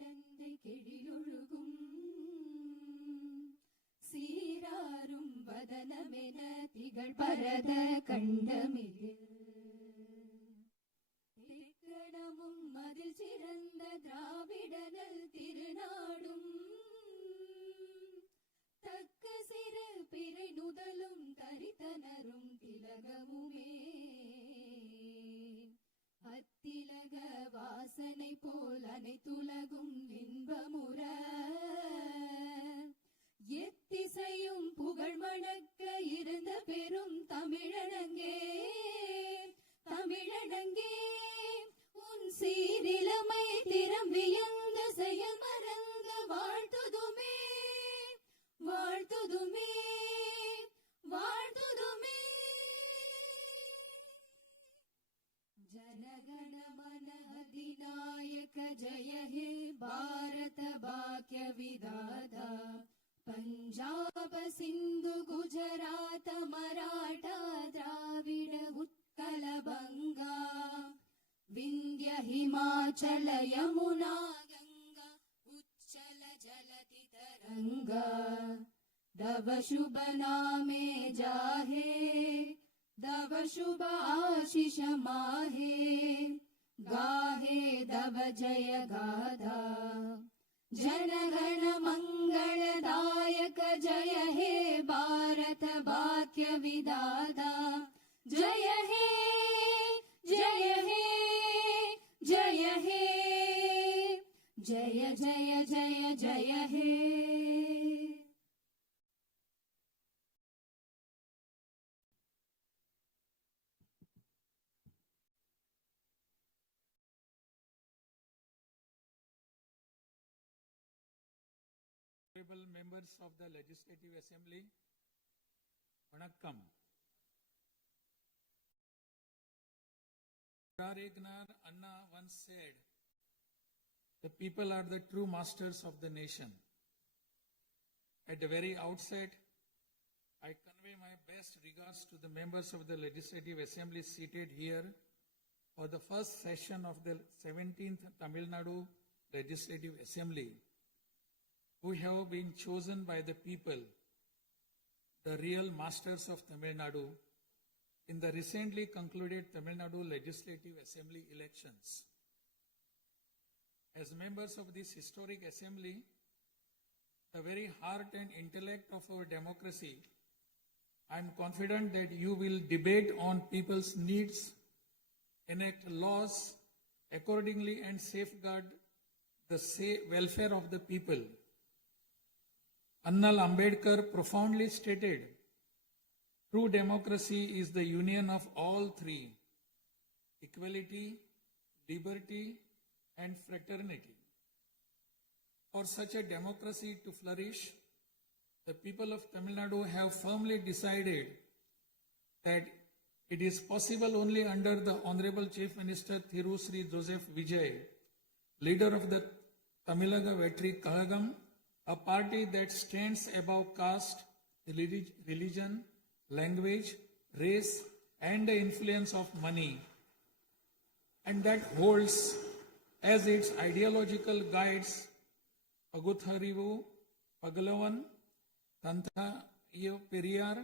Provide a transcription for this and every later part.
கடந்தை கெழிலொழுகும் சீராரும் வதனமென திகழ் பரத கண்டமிழில் திக்கணமும் அதில் சிறந்த திராவிடனல் திருநாடும் தக்க சிறு பிறை நுதலும் தரித்தனரும் திலகமுமே அத்திலக வாசனை போல் அனைத்துலகும் இன்பமுற எத்திசையும் புகழ் மணக்க இருந்த பெரும் தமிழனங்கே தமிழனங்கே உன் சீரிலமை திறம் வியந்த செயல் மறந்து வாழ்த்துதுமே வாழ்த்துதுமே வாழ்த்துதுமே जनगण मन अधिनायक जय हे भारत भाग्य विधाता पंजाब सिंधु गुजरात मराठा द्राविड उत्कल बंगा विंध्य हिमाचल यमुना गंगा उच्चल जलति तरंगा तव शुभ नामे जाहे दव शुभ आशीष माहे गाहे दव जय गाधा जनगण मंगलदायक जय हे भारत भाग्य विधाता जय हे जय हे जय हे जय जय जय जय हे Members of the Legislative Assembly, Vanakkam. Ragnar Anna once said, the people are the true masters of the nation. At the very outset, I convey my best regards to the members of the Legislative Assembly seated here for the first session of the 17th Tamilnadu Legislative Assembly, who have been chosen by the people, the real masters of Tamil Nadu, in the recently concluded Tamil Nadu Legislative Assembly elections. As members of this historic assembly, the very heart and intellect of our democracy, I am confident that you will debate on people's needs, enact laws accordingly, and safeguard the welfare of the people. Annal Ambedkar profoundly stated, true democracy is the union of all three: equality, liberty, and fraternity. For such a democracy to flourish, the people of Tamil Nadu have firmly decided that it is possible only under the Honorable Chief Minister Thirumavalavan Vijay, leader of the Tamilnadu Vetri Kalagam, a party that stands above caste, religion, language, race, and the influence of money, and that holds as its ideological guides Pagutharivu, Pagalavan, Tantha Periyar,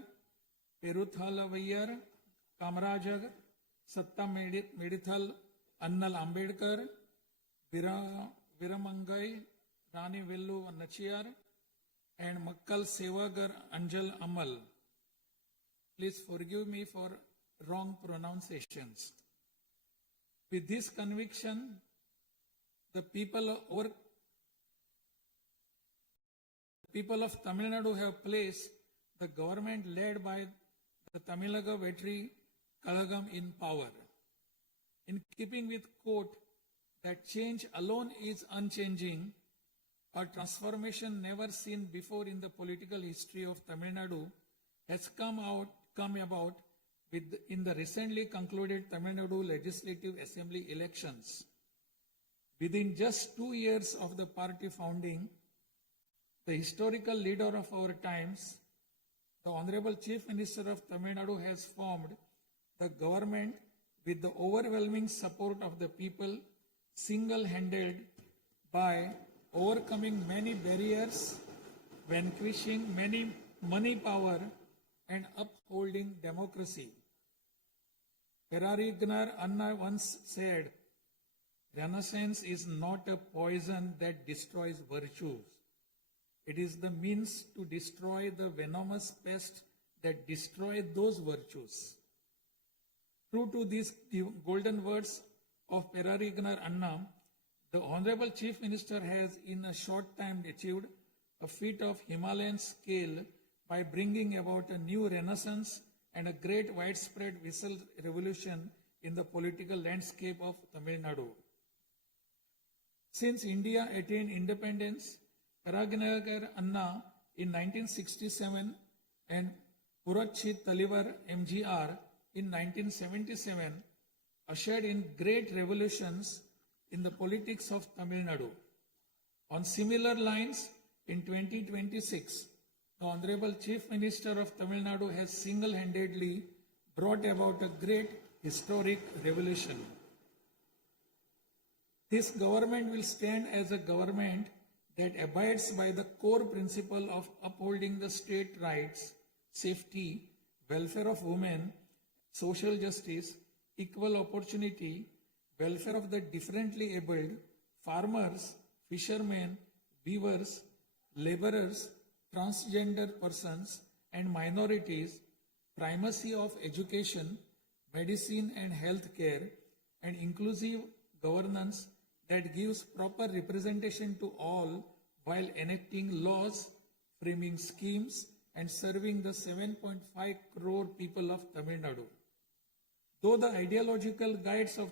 Peruthalavayar, Kamarajar, Satta Medithal, Annal Ambedkar, Viramangai, Rani Vellu Nachiyar, and Makkal Sevagar Anjal Amal. Please forgive me for wrong pronunciations. With this conviction, the people of Tamil Nadu have placed the government led by the Tamilnadu Vetri Kalagam in power. In keeping with quote that change alone is unchanging, a transformation never seen before in the political history of Tamil Nadu has come about in the recently concluded Tamil Nadu Legislative Assembly elections. Within just 2 years of the party founding, the historical leader of our times, the Honorable Chief Minister of Tamil Nadu, has formed the government with the overwhelming support of the people, single-handed by overcoming many barriers, vanquishing many money power, and upholding democracy. Perarignar Anna once said, Renaissance is not a poison that destroys virtues. It is the means to destroy the venomous pest that destroy those virtues. True to these golden words of Perarignar Anna, the Honorable Chief Minister has in a short time achieved a feat of Himalayan scale by bringing about a new renaissance and a great widespread visual revolution in the political landscape of Tamil Nadu. Since India attained independence, Perarignar Anna in 1967 and Puratchi Talivar MGR in 1977 ushered in great revolutions in the politics of Tamil Nadu. On similar lines, in 2026, the Honorable Chief Minister of Tamil Nadu has single-handedly brought about a great historic revolution. This government will stand as a government that abides by the core principle of upholding the state rights, safety, welfare of women, social justice, equal opportunity, welfare of the differently abled, farmers, fishermen, weavers, laborers, transgender persons and minorities, primacy of education, medicine and health care, and inclusive governance that gives proper representation to all while enacting laws, framing schemes, and serving the 7.5 crore people of Tamil Nadu. Though the ideological guides of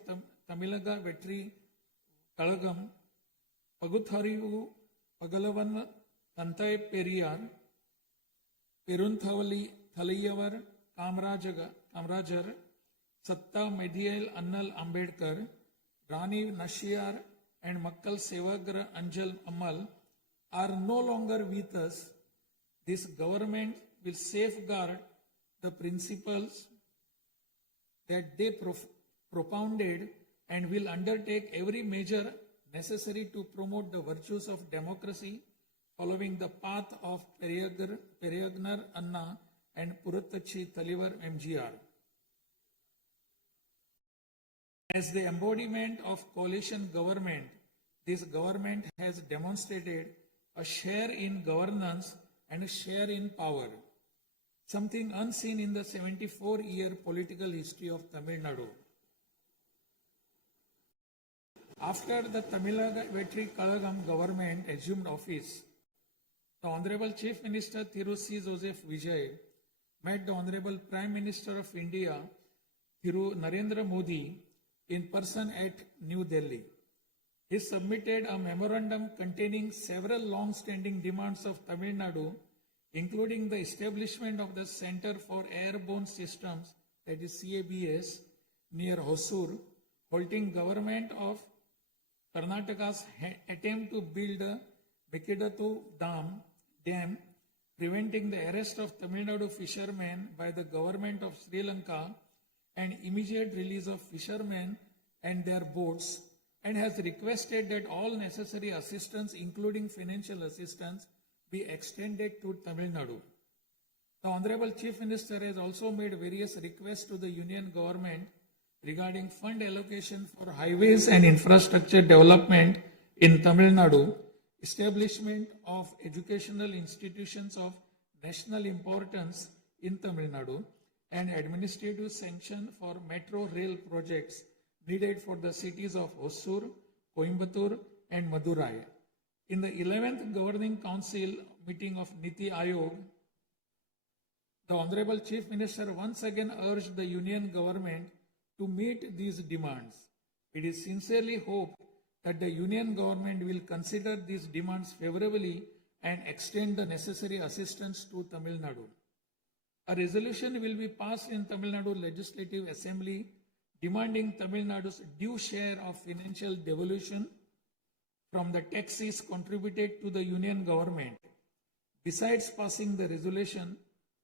Tamilaga Vetri Kalagam, Pagutharivu, Pagalavan, Tantai Periyar, Perunthawali Thalayavar, Kamrajar, Satta Medial Annal Ambedkar, Rani Nashiyar, and Makkal Sevagra Anjal Amal are no longer with us, this government will safeguard the principles that they propounded and will undertake every measure necessary to promote the virtues of democracy following the path of Perarignar Anna and Puratchi Talivar MGR. As the embodiment of coalition government, this government has demonstrated a share in governance and a share in power, something unseen in the 74-year political history of Tamil Nadu. After the Tamilnadu Vetri Kalagam government assumed office, the Honorable Chief Minister Thiru C. Joseph Vijay met the Honorable Prime Minister of India, Thiru Narendra Modi, in person at New Delhi. He submitted a memorandum containing several long-standing demands of Tamil Nadu, including the establishment of the Center for Airborne Systems, that is CABS, near Hosur, halting government of Karnataka's attempt to build a Mekidatu Dam, preventing the arrest of Tamil Nadu fishermen by the government of Sri Lanka and immediate release of fishermen and their boats, and has requested that all necessary assistance, including financial assistance, be extended to Tamil Nadu. The Honorable Chief Minister has also made various requests to the Union government regarding fund allocation for highways and infrastructure development in Tamil Nadu, establishment of educational institutions of national importance in Tamil Nadu, and administrative sanction for metro rail projects needed for the cities of Hosur, Coimbatore, and Madurai. In the 11th Governing Council meeting of Niti Aayog, the Honorable Chief Minister once again urged the Union government to meet these demands. It is sincerely hoped that the Union government will consider these demands favorably and extend the necessary assistance to Tamil Nadu. A resolution will be passed in Tamil Nadu Legislative Assembly demanding Tamil Nadu's due share of financial devolution from the taxes contributed to the Union government. Besides passing the resolution,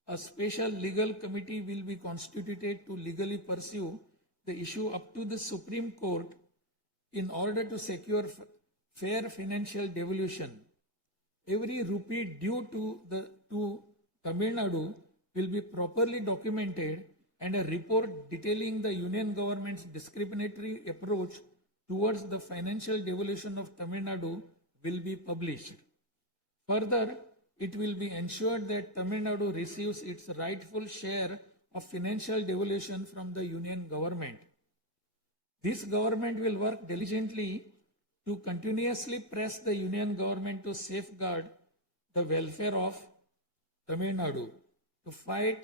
a special legal committee will be constituted to legally pursue the issue up to the Supreme Court in order to secure fair financial devolution. Every rupee due to Tamil Nadu will be properly documented, and a report detailing the union government's discriminatory approach towards the financial devolution of Tamil Nadu will be published. Further, it will be ensured that Tamil Nadu receives its rightful share of financial devolution from the union government. This government will work diligently to continuously press the union government to safeguard the welfare of Tamil Nadu, to fight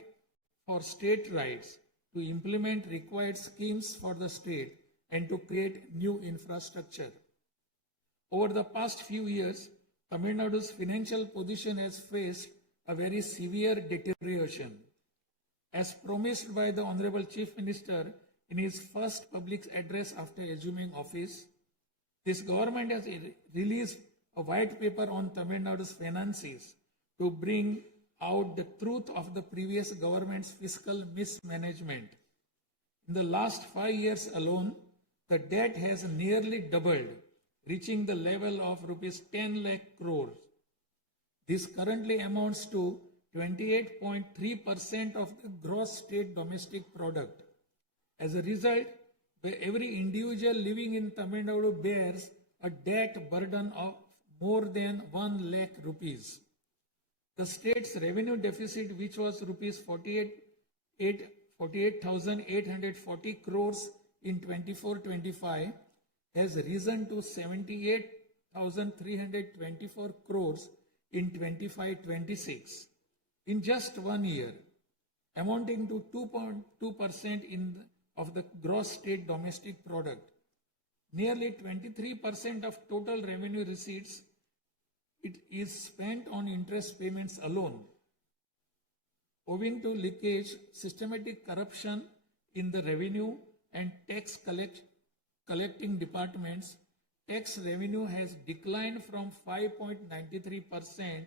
for state rights, to implement required schemes for the state, and to create new infrastructure. Over the past few years, Tamil Nadu's financial position has faced a very severe deterioration. As promised by the Honorable Chief Minister in his first public address after assuming office, this government has released a white paper on Tamil Nadu's finances to bring out the truth of the previous government's fiscal mismanagement. In the last 5 years alone, the debt has nearly doubled, reaching the level of rupees 10 lakh crores. This currently amounts to 28.3% of the gross state domestic product. As a result, every individual living in Tamil Nadu bears a debt burden of more than 1 lakh rupees. The state's revenue deficit, which was rupees 48,840 crores in 24-25, has risen to 78,324 crores in 25-26 in just 1 year, amounting to 2.2% of the gross state domestic product. Nearly 23% of total revenue receipts it is spent on interest payments alone. Owing to leakage, systematic corruption in the revenue and tax collecting departments, tax revenue has declined from 5.93%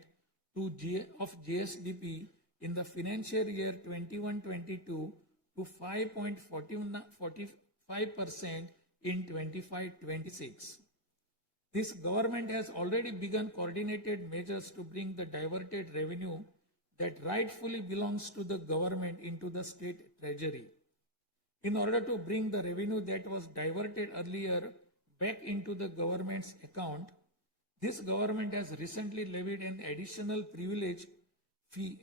of GSDP in the financial year 21-22 to 5.45% in 25-26. This government has already begun coordinated measures to bring the diverted revenue that rightfully belongs to the government into the state treasury. In order to bring the revenue that was diverted earlier back into the government's account, this government has recently levied an additional privilege fee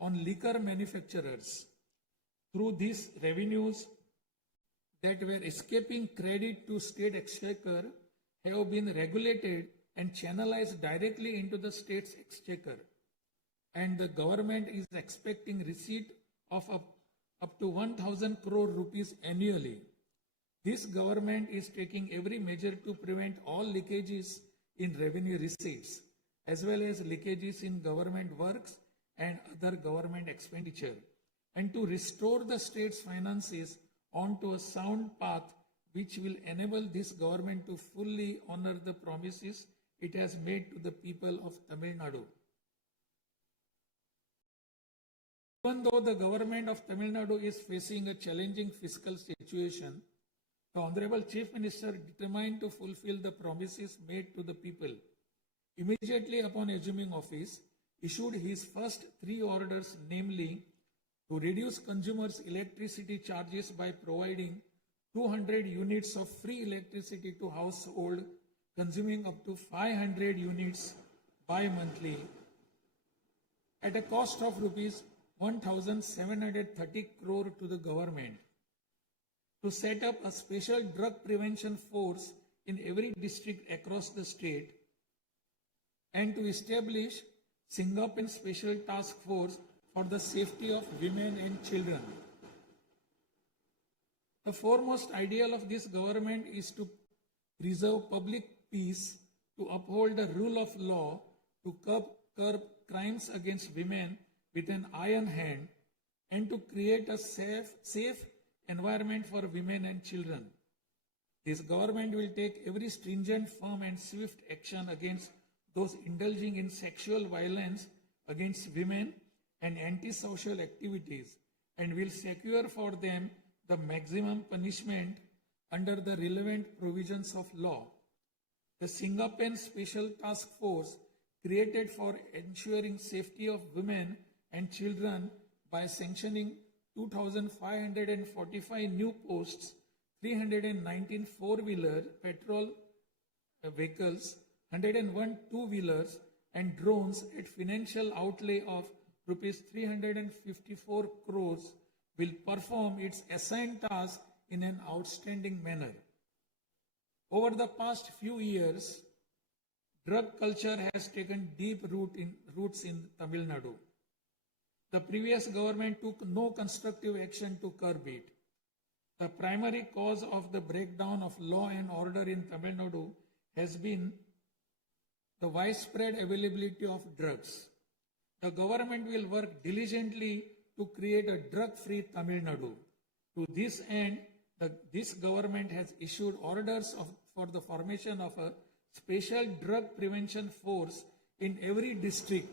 on liquor manufacturers. Through these revenues that were escaping credit to state exchequer have been regulated and channelized directly into the state's exchequer, and the government is expecting receipt of up to 1,000 crore rupees annually. This government is taking every measure to prevent all leakages in revenue receipts, as well as leakages in government works and other government expenditure, and to restore the state's finances onto a sound path which will enable this government to fully honor the promises it has made to the people of Tamil Nadu. Even though the government of Tamil Nadu is facing a challenging fiscal situation, the Honorable Chief Minister, determined to fulfill the promises made to the people, immediately upon assuming office, issued his first 3 orders, namely, to reduce consumers' electricity charges by providing 200 units of free electricity to household consuming up to 500 units bi-monthly at a cost of rupees 1,730 crore to the government, to set up a special drug prevention force in every district across the state, and to establish Singaporean Special Task Force for the safety of women and children. The foremost ideal of this government is to preserve public peace, to uphold the rule of law, to curb crimes against women with an iron hand, and to create a safe environment for women and children. This government will take every stringent, firm and swift action against those indulging in sexual violence against women and antisocial activities, and will secure for them the maximum punishment under the relevant provisions of law. The Singapen Special Task Force created for ensuring safety of women and children by sanctioning 2,545 new posts, 319 four-wheeler petrol vehicles, 101 two-wheelers and drones at financial outlay of rupees 354 crores will perform its assigned task in an outstanding manner. Over the past few years, drug culture has taken deep roots in Tamil Nadu. The previous government took no constructive action to curb it. The primary cause of the breakdown of law and order in Tamil Nadu has been the widespread availability of drugs. The government will work diligently to create a drug-free Tamil Nadu. To this end, this government has issued orders for the formation of a special drug prevention force in every district.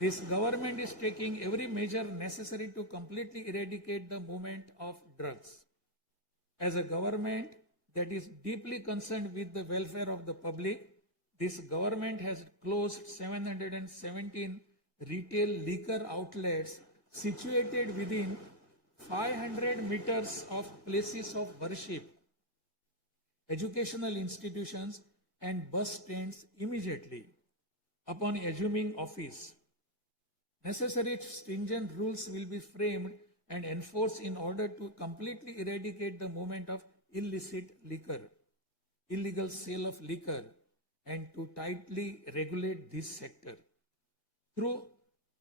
This government is taking every measure necessary to completely eradicate the movement of drugs. As a government that is deeply concerned with the welfare of the public, this government has closed 717 retail liquor outlets situated within 500 meters of places of worship, educational institutions and bus stands immediately upon assuming office. Necessary stringent rules will be framed and enforced in order to completely eradicate the movement of illicit liquor, illegal sale of liquor, and to tightly regulate this sector. Through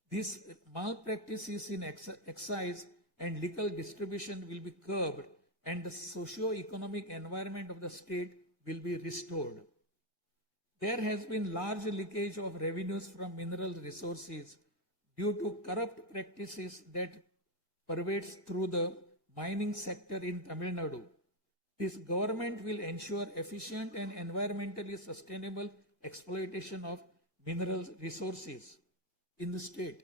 these malpractices in excise and liquor distribution will be curbed and the socio-economic environment of the state will be restored. There has been large leakage of revenues from mineral resources due to corrupt practices that pervades through the mining sector in Tamil Nadu. This government will ensure efficient and environmentally sustainable exploitation of mineral resources in the state.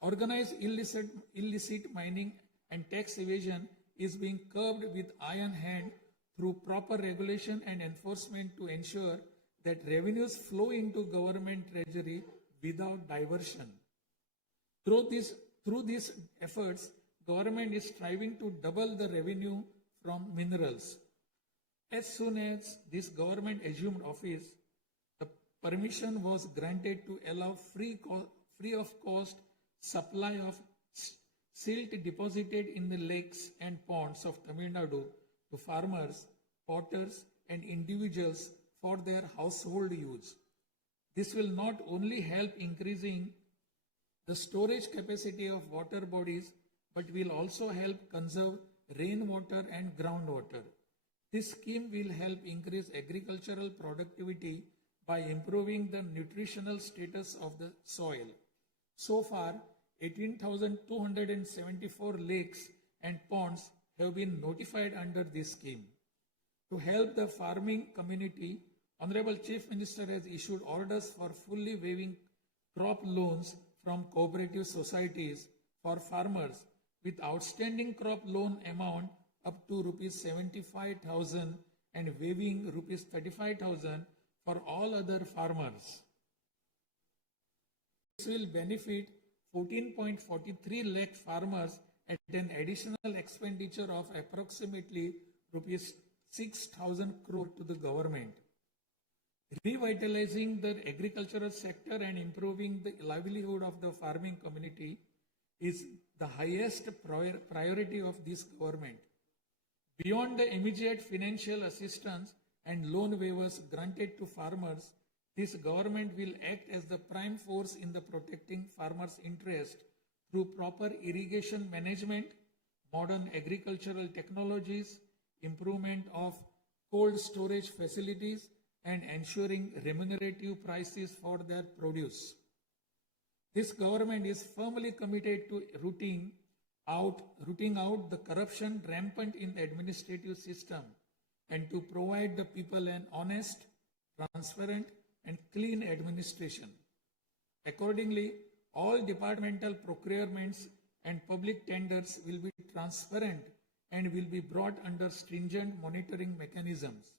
Organized illicit mining and tax evasion is being curbed with iron hand through proper regulation and enforcement to ensure that revenues flow into government treasury without diversion. Through these efforts, government is striving to double the revenue from minerals. As soon as this government assumed office, the permission was granted to allow free of cost supply of silt deposited in the lakes and ponds of Tamil Nadu to farmers, potters and individuals for their household use. This will not only help increasing the storage capacity of water bodies, but will also help conserve rainwater and groundwater. This scheme will help increase agricultural productivity by improving the nutritional status of the soil. So far, 18,274 lakes and ponds have been notified under this scheme. To help the farming community, Honorable Chief Minister has issued orders for fully waiving crop loans from cooperative societies for farmers with outstanding crop loan amount up to rupees 75,000 and waiving rupees 35,000 for all other farmers. This will benefit 14.43 lakh farmers at an additional expenditure of approximately rupees 6,000 crore to the government. Revitalizing the agricultural sector and improving the livelihood of the farming community is the highest priority of this government. Beyond the immediate financial assistance and loan waivers granted to farmers, this government will act as the prime force in the protecting farmers' interest through proper irrigation management, modern agricultural technologies, improvement of cold storage facilities, and ensuring remunerative prices for their produce. This government is firmly committed to rooting out the corruption rampant in the administrative system and to provide the people an honest, transparent, and clean administration. Accordingly, all departmental procurements and public tenders will be transparent and will be brought under stringent monitoring mechanisms.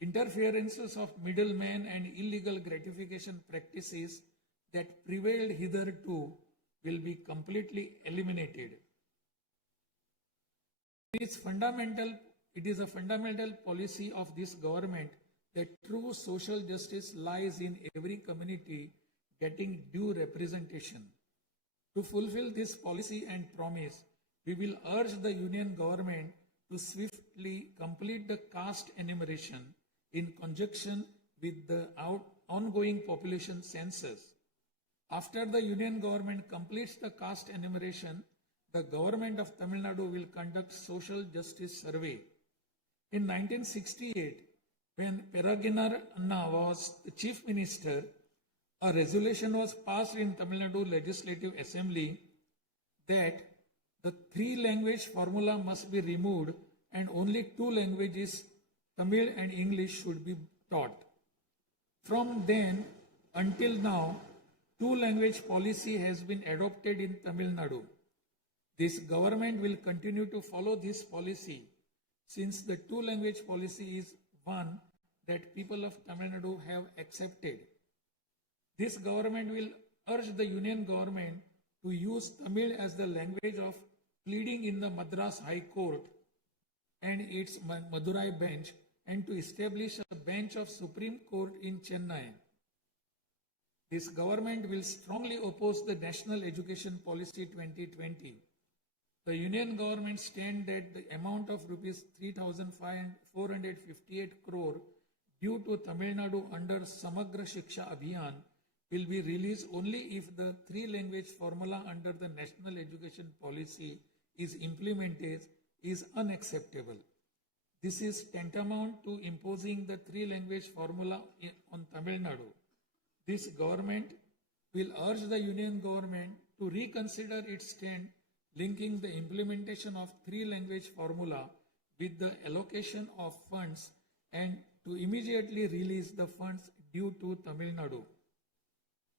Interferences of middlemen and illegal gratification practices that prevailed hitherto will be completely eliminated. It is a fundamental policy of this government that true social justice lies in every community getting due representation. To fulfill this policy and promise, we will urge the Union government to swiftly complete the caste enumeration in conjunction with the ongoing population census. After the Union government completes the caste enumeration, the government of Tamil Nadu will conduct social justice survey. In 1968, when Peregriner Anna was the chief minister, a resolution was passed in Tamil Nadu Legislative Assembly that the 3-language formula must be removed and only 2 languages, Tamil and English, should be taught. From then until now, 2-language policy has been adopted in Tamil Nadu. This government will continue to follow this policy since the 2-language policy is one that people of Tamil Nadu have accepted. This government will urge the Union government to use Tamil as the language of pleading in the Madras High Court and its Madurai bench, and to establish a bench of Supreme Court in Chennai. This government will strongly oppose the National Education Policy 2020. The Union government stand that the amount of rupees 3,458 crore due to Tamil Nadu under Samagra Shiksha Abhiyan will be released only if the 3-language formula under the National Education Policy is implemented is unacceptable. This is tantamount to imposing the 3-language formula on Tamil Nadu. This government will urge the Union government to reconsider its stand linking the implementation of 3-language formula with the allocation of funds and to immediately release the funds due to Tamil Nadu.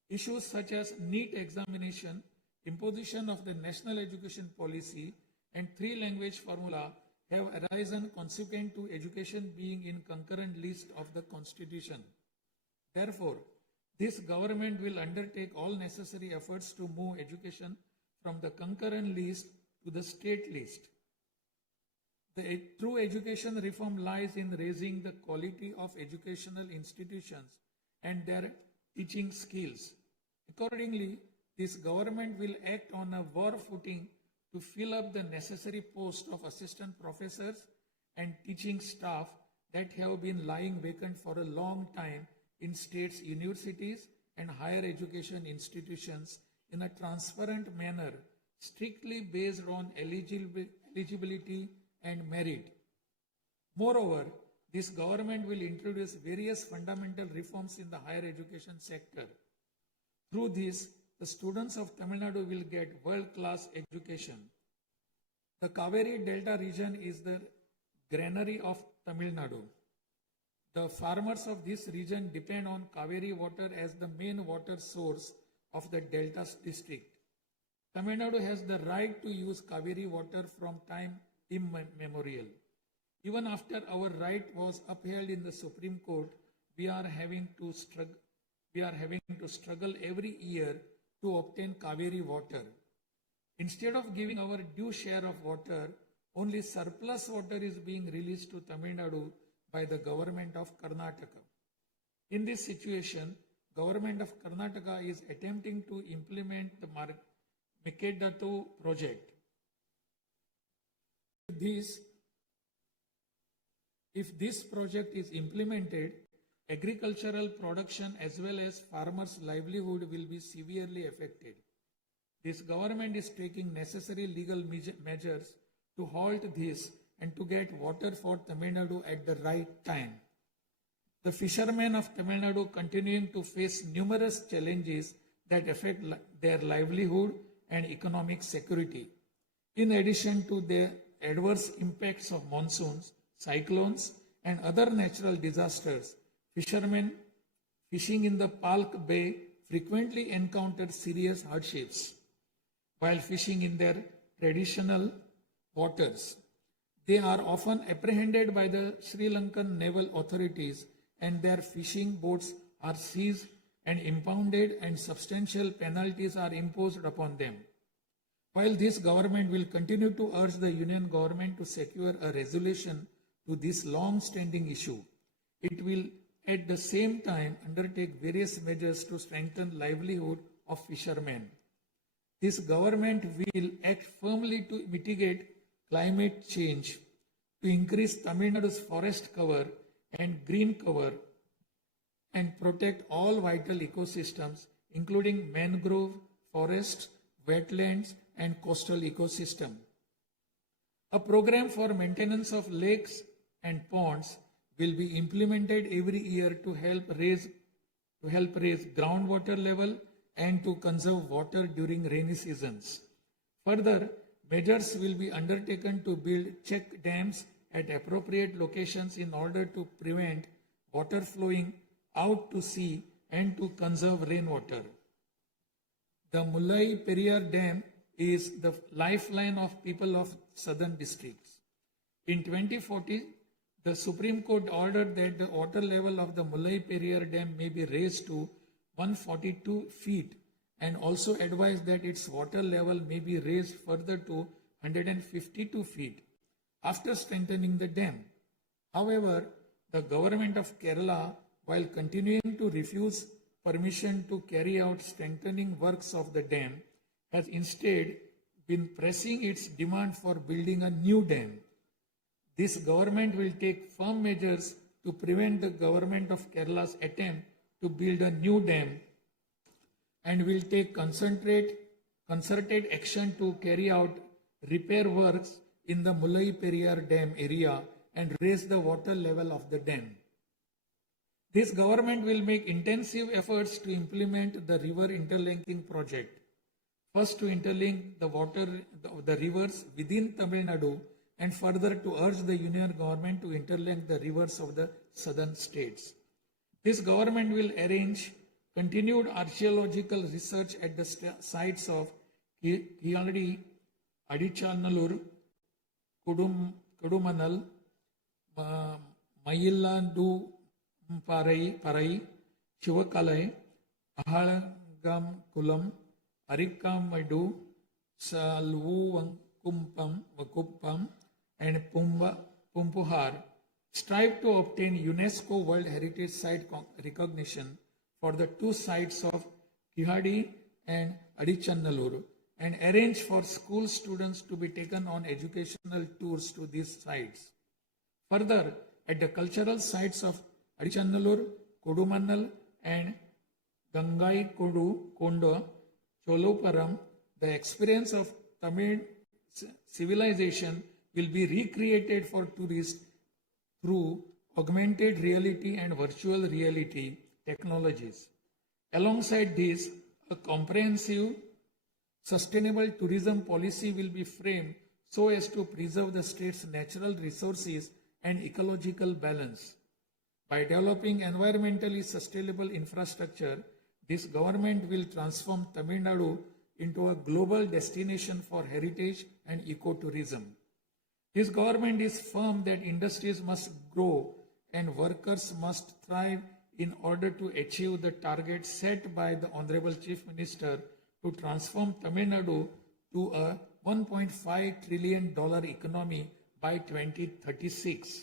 Issues such as NEET examination, imposition of the National Education Policy, and 3-language formula have arisen consequent to education being in concurrent list of the Constitution. Therefore, this government will undertake all necessary efforts to move education from the concurrent list to the state list. The true education reform lies in raising the quality of educational institutions and their teaching skills. Accordingly, this government will act on a war footing to fill up the necessary posts of assistant professors and teaching staff that have been lying vacant for a long time in states' universities and higher education institutions in a transparent manner, strictly based on eligibility and merit. Moreover, this government will introduce various fundamental reforms in the higher education sector. Through this, the students of Tamil Nadu will get world-class education. The Kaveri Delta region is the granary of Tamil Nadu. The farmers of this region depend on Kaveri water as the main water source of the Delta district. Tamil Nadu has the right to use Kaveri water from time immemorial. Even after our right was upheld in the Supreme Court, we are having to struggle every year to obtain Kaveri water. Instead of giving our due share of water, only surplus water is being released to Tamil Nadu by the government of Karnataka. In this situation, government of Karnataka is attempting to implement the Mekedatu project. If this project is implemented, agricultural production as well as farmers' livelihood will be severely affected. This government is taking necessary legal measures to halt this and to get water for Tamil Nadu at the right time. The fishermen of Tamil Nadu continuing to face numerous challenges that affect their livelihood and economic security. In addition to the adverse impacts of monsoons, cyclones, and other natural disasters, fishermen fishing in the Palk Bay frequently encounter serious hardships while fishing in their traditional waters. They are often apprehended by the Sri Lankan naval authorities and their fishing boats are seized and impounded and substantial penalties are imposed upon them. While this government will continue to urge the union government to secure a resolution to this long-standing issue, it will at the same time undertake various measures to strengthen livelihood of fishermen. This government will act firmly to mitigate climate change, to increase Tamil Nadu's forest cover and green cover, and protect all vital ecosystems, including mangrove, forests, wetlands, and coastal ecosystem. A program for maintenance of lakes and ponds will be implemented every year to help raise groundwater level and to conserve water during rainy seasons. Further, measures will be undertaken to build check dams at appropriate locations in order to prevent water flowing out to sea and to conserve rainwater. The Mullai Periyar Dam is the lifeline of people of southern districts. In 2040, the Supreme Court ordered that the water level of the Mullai Periyar Dam may be raised to 142 feet and also advised that its water level may be raised further to 152 feet after strengthening the dam. However, the government of Kerala, while continuing to refuse permission to carry out strengthening works of the dam, has instead been pressing its demand for building a new dam. This government will take firm measures to prevent the government of Kerala's attempt to build a new dam and will take concerted action to carry out repair works in the Mullai Periyar Dam area and raise the water level of the dam. This government will make intensive efforts to implement the river interlinking project. First, to interlink the rivers within Tamil Nadu, and further to urge the union government to interlink the rivers of the southern states. This government will arrange continued archaeological research at the sites of Kiyadi, Adichanallur, Kudumanal, Mayillandu Parai, Chivakalai, Ahalagam Kulam, Arikamadu, Salvukuppam, and Pumpuhar strive to obtain UNESCO World Heritage Site recognition for the two sites of Kihadi and Adichanallur and arrange for school students to be taken on educational tours to these sites. Further, at the cultural sites of Adichanallur, Kodumannal and Gangai Kondo, Choluparam, the experience of Tamil civilization will be recreated for tourists through augmented reality and virtual reality technologies. Alongside this, a comprehensive, sustainable tourism policy will be framed so as to preserve the state's natural resources and ecological balance. By developing environmentally sustainable infrastructure, this government will transform Tamil Nadu into a global destination for heritage and ecotourism. This government is firm that industries must grow and workers must thrive in order to achieve the target set by the Honorable Chief Minister to transform Tamil Nadu to a $1.5 trillion economy by 2036.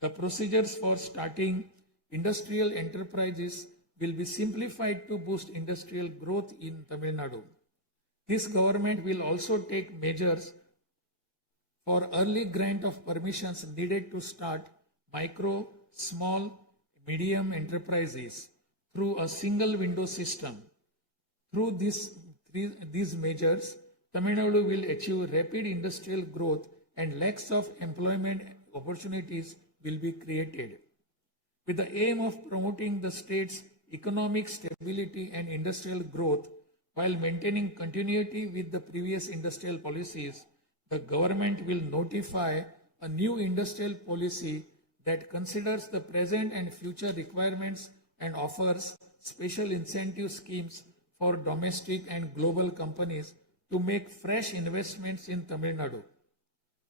The procedures for starting industrial enterprises will be simplified to boost industrial growth in Tamil Nadu. This government will also take measures for early grant of permissions needed to start micro, small, medium enterprises through a single window system. Through these measures, Tamil Nadu will achieve rapid industrial growth and lakhs of employment opportunities will be created. With the aim of promoting the state's economic stability and industrial growth while maintaining continuity with the previous industrial policies, the government will notify a new industrial policy that considers the present and future requirements and offers special incentive schemes for domestic and global companies to make fresh investments in Tamil Nadu.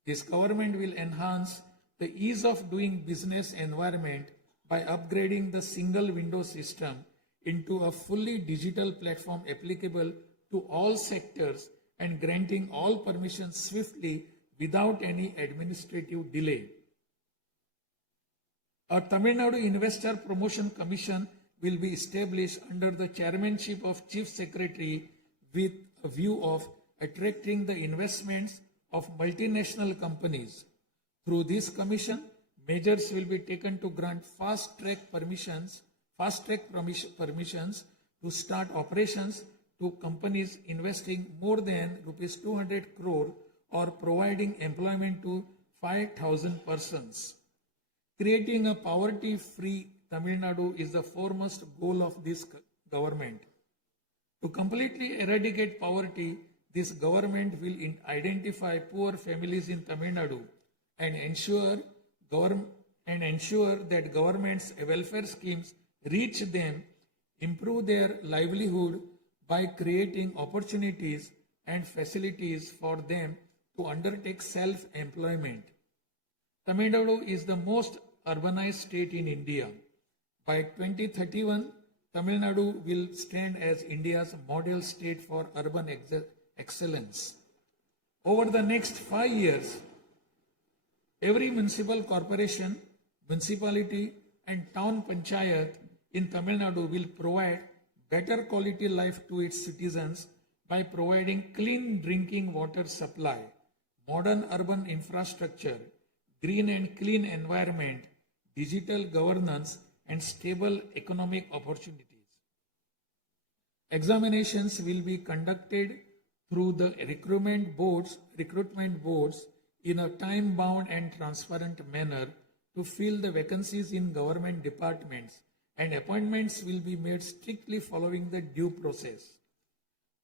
This government will enhance the ease of doing business environment by upgrading the single window system into a fully digital platform applicable to all sectors and granting all permissions swiftly without any administrative delay. A Tamil Nadu Investor Promotion Commission will be established under the chairmanship of Chief Secretary with a view of attracting the investments of multinational companies. Through this commission, measures will be taken to grant fast-track permissions to start operations to companies investing more than rupees 200 crore or providing employment to 5,000 persons. Creating a poverty-free Tamil Nadu is the foremost goal of this government. To completely eradicate poverty, this government will identify poor families in Tamil Nadu and ensure that government's welfare schemes reach them, improve their livelihood by creating opportunities and facilities for them to undertake self-employment. Tamil Nadu is the most urbanized state in India. By 2031, Tamil Nadu will stand as India's model state for urban excellence. Over the next 5 years, every municipal corporation, municipality and town panchayat in Tamil Nadu will provide better quality life to its citizens by providing clean drinking water supply, modern urban infrastructure, green and clean environment, digital governance, and stable economic opportunities. Examinations will be conducted through the recruitment boards in a time-bound and transparent manner to fill the vacancies in government departments, and appointments will be made strictly following the due process.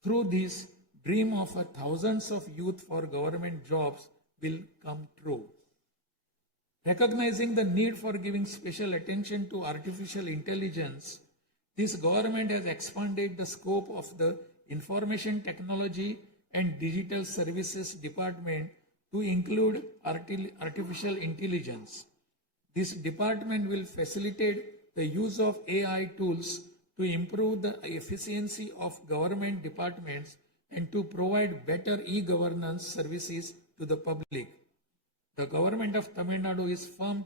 Through this, dream of thousands of youth for government jobs will come true. Recognizing the need for giving special attention to artificial intelligence, this government has expanded the scope of the Information Technology and Digital Services Department to include artificial intelligence. This department will facilitate the use of AI tools to improve the efficiency of government departments and to provide better e-governance services to the public. The government of Tamil Nadu is firm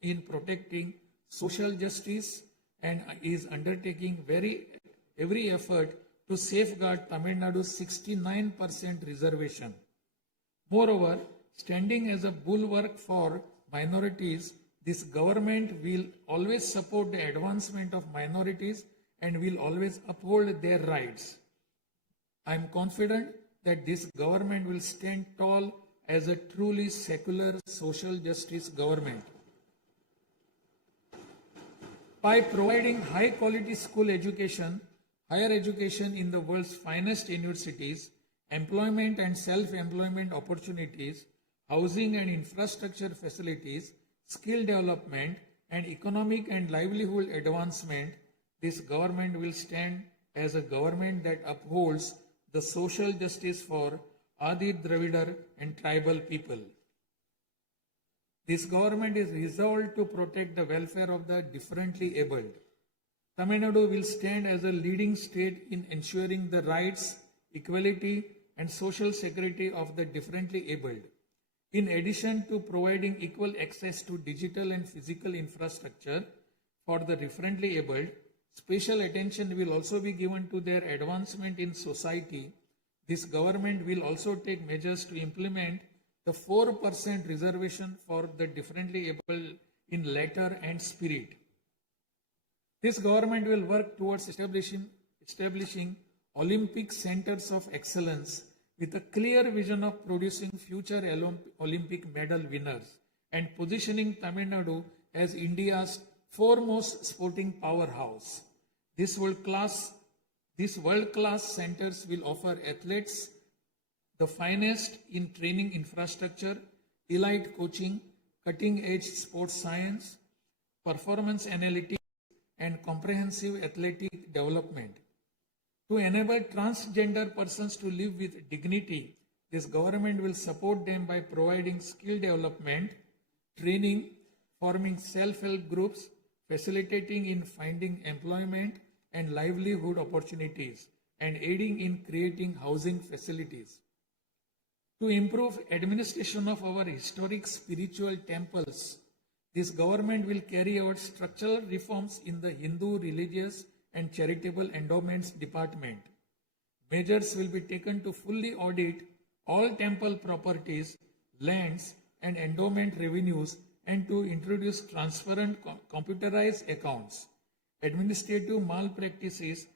in protecting social justice and is undertaking every effort to safeguard Tamil Nadu's 69% reservation. Moreover, standing as a bulwark for minorities, this government will always support the advancement of minorities and will always uphold their rights. I am confident that this government will stand tall as a truly secular social justice government. By providing high quality school education, higher education in the world's finest universities, employment and self-employment opportunities, housing and infrastructure facilities, skill development, and economic and livelihood advancement, this government will stand as a government that upholds the social justice for Adi Dravidar and tribal people. This government is resolved to protect the welfare of the differently abled. Tamil Nadu will stand as a leading state in ensuring the rights, equality, and social security of the differently abled. In addition to providing equal access to digital and physical infrastructure for the differently abled, special attention will also be given to their advancement in society. This government will also take measures to implement the 4% reservation for the differently able in letter and spirit. This government will work towards establishing Olympic centers of excellence with a clear vision of producing future Olympic medal winners and positioning Tamil Nadu as India's foremost sporting powerhouse. These world-class centers will offer athletes the finest in training infrastructure, elite coaching, cutting-edge sports science, performance analytics, and comprehensive athletic development. To enable transgender persons to live with dignity, this government will support them by providing skill development, training, forming self-help groups, facilitating in finding employment and livelihood opportunities, and aiding in creating housing facilities. To improve administration of our historic spiritual temples, this government will carry out structural reforms in the Hindu religious and charitable endowments department. Measures will be taken to fully audit all temple properties, lands, and endowment revenues and to introduce transparent computerized accounts. Administrative malpractices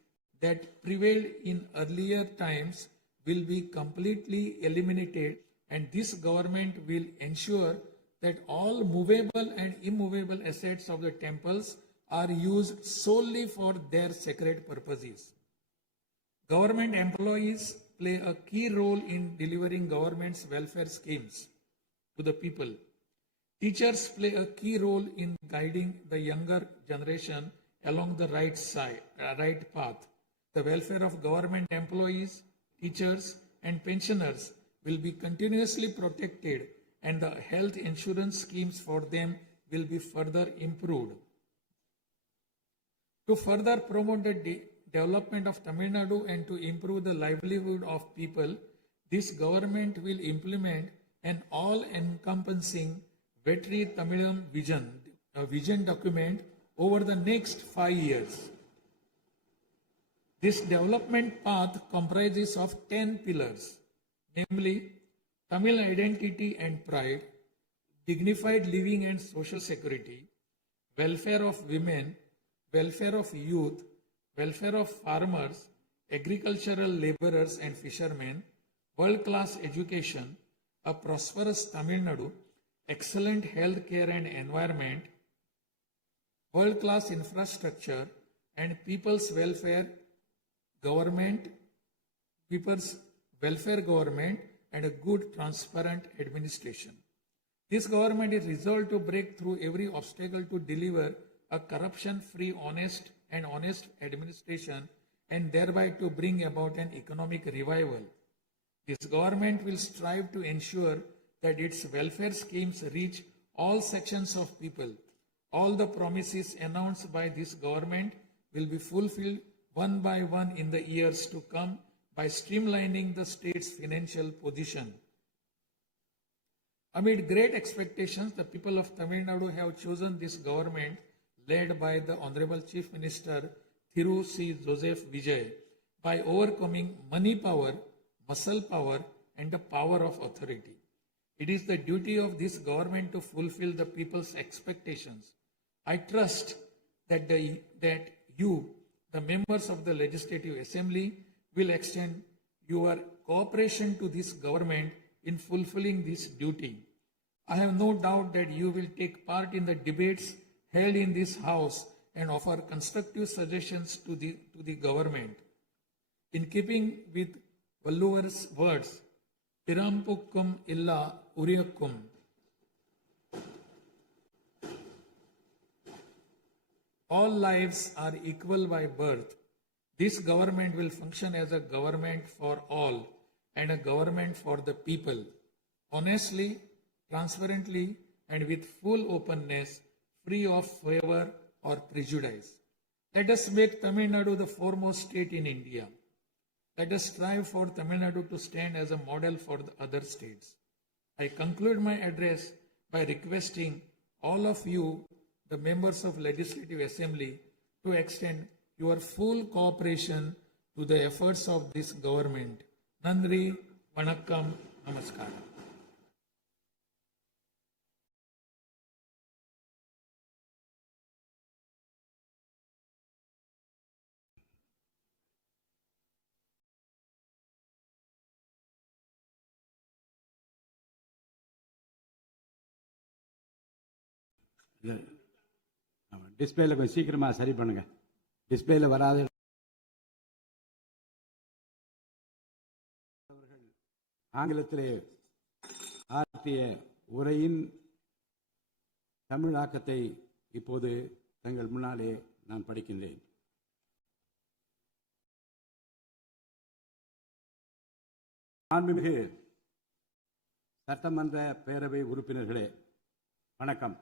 that prevailed in earlier times will be completely eliminated, and this government will ensure that all movable and immovable assets of the temples are used solely for their sacred purposes. Government employees play a key role in delivering government's welfare schemes to the people. Teachers play a key role in guiding the younger generation along the right path. The welfare of government employees, teachers, and pensioners will be continuously protected, and the health insurance schemes for them will be further improved. To further promote the development of Tamil Nadu and to improve the livelihood of people, this government will implement an all-encompassing Vetri Tamilian vision document over the next 5 years. This development path comprises of 10 pillars, namely Tamil identity and pride, dignified living and social security, welfare of women, welfare of youth, welfare of farmers, agricultural laborers and fishermen, world-class education, a prosperous Tamil Nadu, excellent health care and environment, world-class infrastructure, and people's welfare government, and a good, transparent administration. This government is resolved to break through every obstacle to deliver a corruption-free, honest administration and thereby to bring about an economic revival. This government will strive to ensure that its welfare schemes reach all sections of people. All the promises announced by this government will be fulfilled one by one in the years to come by streamlining the state's financial position. Amid great expectations, the people of Tamil Nadu have chosen this government led by the Honorable Chief Minister Thiru C. Joseph Vijay by overcoming money power, muscle power, and the power of authority. It is the duty of this government to fulfill the people's expectations. I trust that you, the members of the Legislative Assembly, will extend your cooperation to this government in fulfilling this duty. I have no doubt that you will take part in the debates held in this House and offer constructive suggestions to the government. In keeping with Valluvar's words, Pirampukkum illa Uriyakkum, all lives are equal by birth. This government will function as a government for all and a government for the people. Honestly, transparently, and with full openness, free of favor or prejudice. Let us make Tamil Nadu the foremost state in India. Let us strive for Tamil Nadu to stand as a model for the other states. I conclude my address by requesting all of you, the members of Legislative Assembly, to extend your full cooperation to the efforts of this government. Nandri, Vanakkam, Namaskaram. டிஸ்பிளேல கொஞ்சம் சீக்கிரமா சரி பண்ணுங்க. டிஸ்பிளேல வராது. ஆங்கிலத்திலே ஆற்றிய உரையின் தமிழாக்கத்தை இப்போது தங்கள் முன்னாலே நான் படிக்கின்றேன். மாண்புமிகு சட்டமன்ற பேரவை உறுப்பினர்களே, வணக்கம்.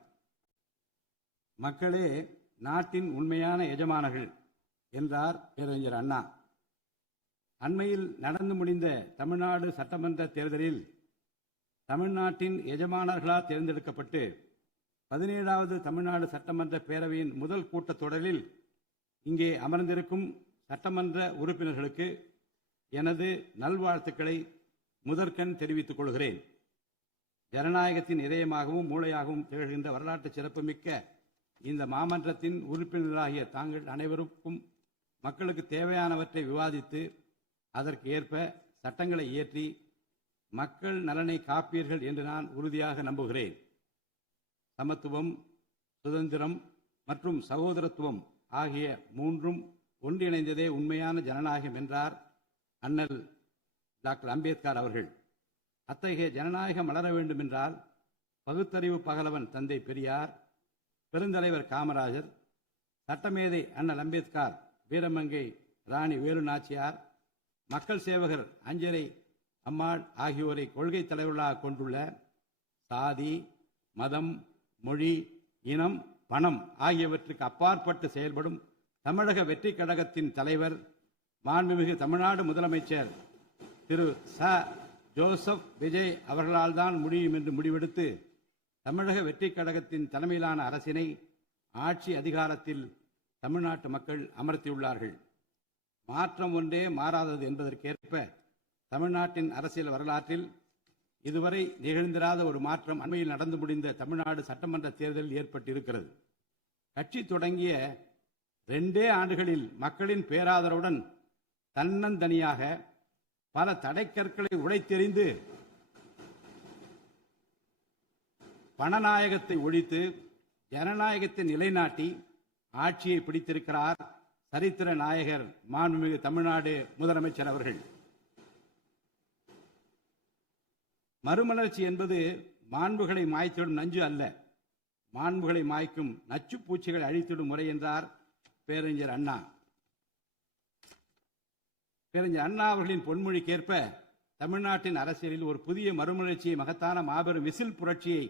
மக்களே நாட்டின் உண்மையான எஜமானர்கள் என்றார் பேரறிஞர் அண்ணா. அண்மையில் நடந்து முடிந்த தமிழ்நாடு சட்டமன்ற தேர்தலில் தமிழ்நாட்டின் எஜமானர்களால் தேர்ந்தெடுக்கப்பட்டு 17வது தமிழ்நாடு சட்டமன்ற பேரவையின் முதல் கூட்டத்தொடரில் இங்கே அமர்ந்திருக்கும் சட்டமன்ற உறுப்பினர்களுக்கு எனது நல்வாழ்த்துக்களை முதற்கண் தெரிவித்துக் கொள்கிறேன். ஜனநாயகத்தின் இதயமாகவும் மூளையாகவும் திகழ்கின்ற வரலாற்று சிறப்புமிக்க இந்த மாமன்றத்தின் உறுப்பினர்களாகிய தாங்கள் அனைவருக்கும் மக்களுக்கு தேவையானவற்றை விவாதித்து அதற்கு ஏற்ப சட்டங்களை இயற்றி மக்கள் நலனை காப்பீர்கள் என்று நான் உறுதியாக நம்புகிறேன். சமத்துவம், சுதந்திரம் மற்றும் சகோதரத்துவம் ஆகிய மூன்றும் ஒன்றிணைந்ததே உண்மையான ஜனநாயகம் என்றார் அண்ணல் டாக்டர் அம்பேத்கர் அவர்கள். அத்தகைய ஜனநாயகம் வளர வேண்டும் என்றால் பகுத்தறிவு பகலவன் தந்தை பெரியார், பெருந்தலைவர் காமராஜர், சட்டமேதை அண்ணல் அம்பேத்கர், வீரமங்கை ராணி வேலு நாச்சியார், மக்கள் சேவகர் அஞ்சரை அம்மாள் ஆகியோரை கொள்கை தலைவர்களாக கொண்டுள்ள சாதி, மதம், மொழி, இனம், பணம் ஆகியவற்றுக்கு அப்பாற்பட்டு செயல்படும் தமிழக வெற்றி கழகத்தின் தலைவர் மாண்புமிகு தமிழ்நாடு முதலமைச்சர் திரு ஜோசப் விஜய் அவர்களால் தான் முடியும் என்று முடிவெடுத்து தமிழக வெற்றி கழகத்தின் தலைமையிலான அரசினை ஆட்சி அதிகாரத்தில் தமிழ்நாட்டு மக்கள் அமர்த்தியுள்ளார்கள். மாற்றம் ஒன்றே மாறாதது என்பதற்கேற்ப தமிழ்நாட்டின் அரசியல் வரலாற்றில் இதுவரை நிகழ்ந்திராத ஒரு மாற்றம் அண்மையில் நடந்து முடிந்த தமிழ்நாடு சட்டமன்ற தேர்தலில் ஏற்பட்டிருக்கிறது. கட்சி தொடங்கிய 2 ஆண்டுகளில் மக்களின் பேராதரவுடன் தன்னந்தனியாக பல தடைக்கற்களை உடைத்தெறிந்து பணநாயகத்தை ஒழித்து ஜனநாயகத்தை நிலைநாட்டி ஆட்சியை பிடித்திருக்கிறார் சரித்திர நாயகர் மாண்புமிகு தமிழ்நாடு முதலமைச்சர் அவர்கள். மறுமலர்ச்சி என்பது மாண்புகளை மாய்த்திடும் நஞ்சு அல்ல, மாண்புகளை மாய்க்கும் நச்சு பூச்சிகளை அழித்திடும் முறை என்றார் பேரறிஞர் அண்ணா. பேரறிஞர் அண்ணா அவர்களின் பொன்மொழிக்கேற்ப தமிழ்நாட்டின் அரசியலில் ஒரு புதிய மறுமலர்ச்சியை, மகத்தான மாபெரும் விசில் புரட்சியை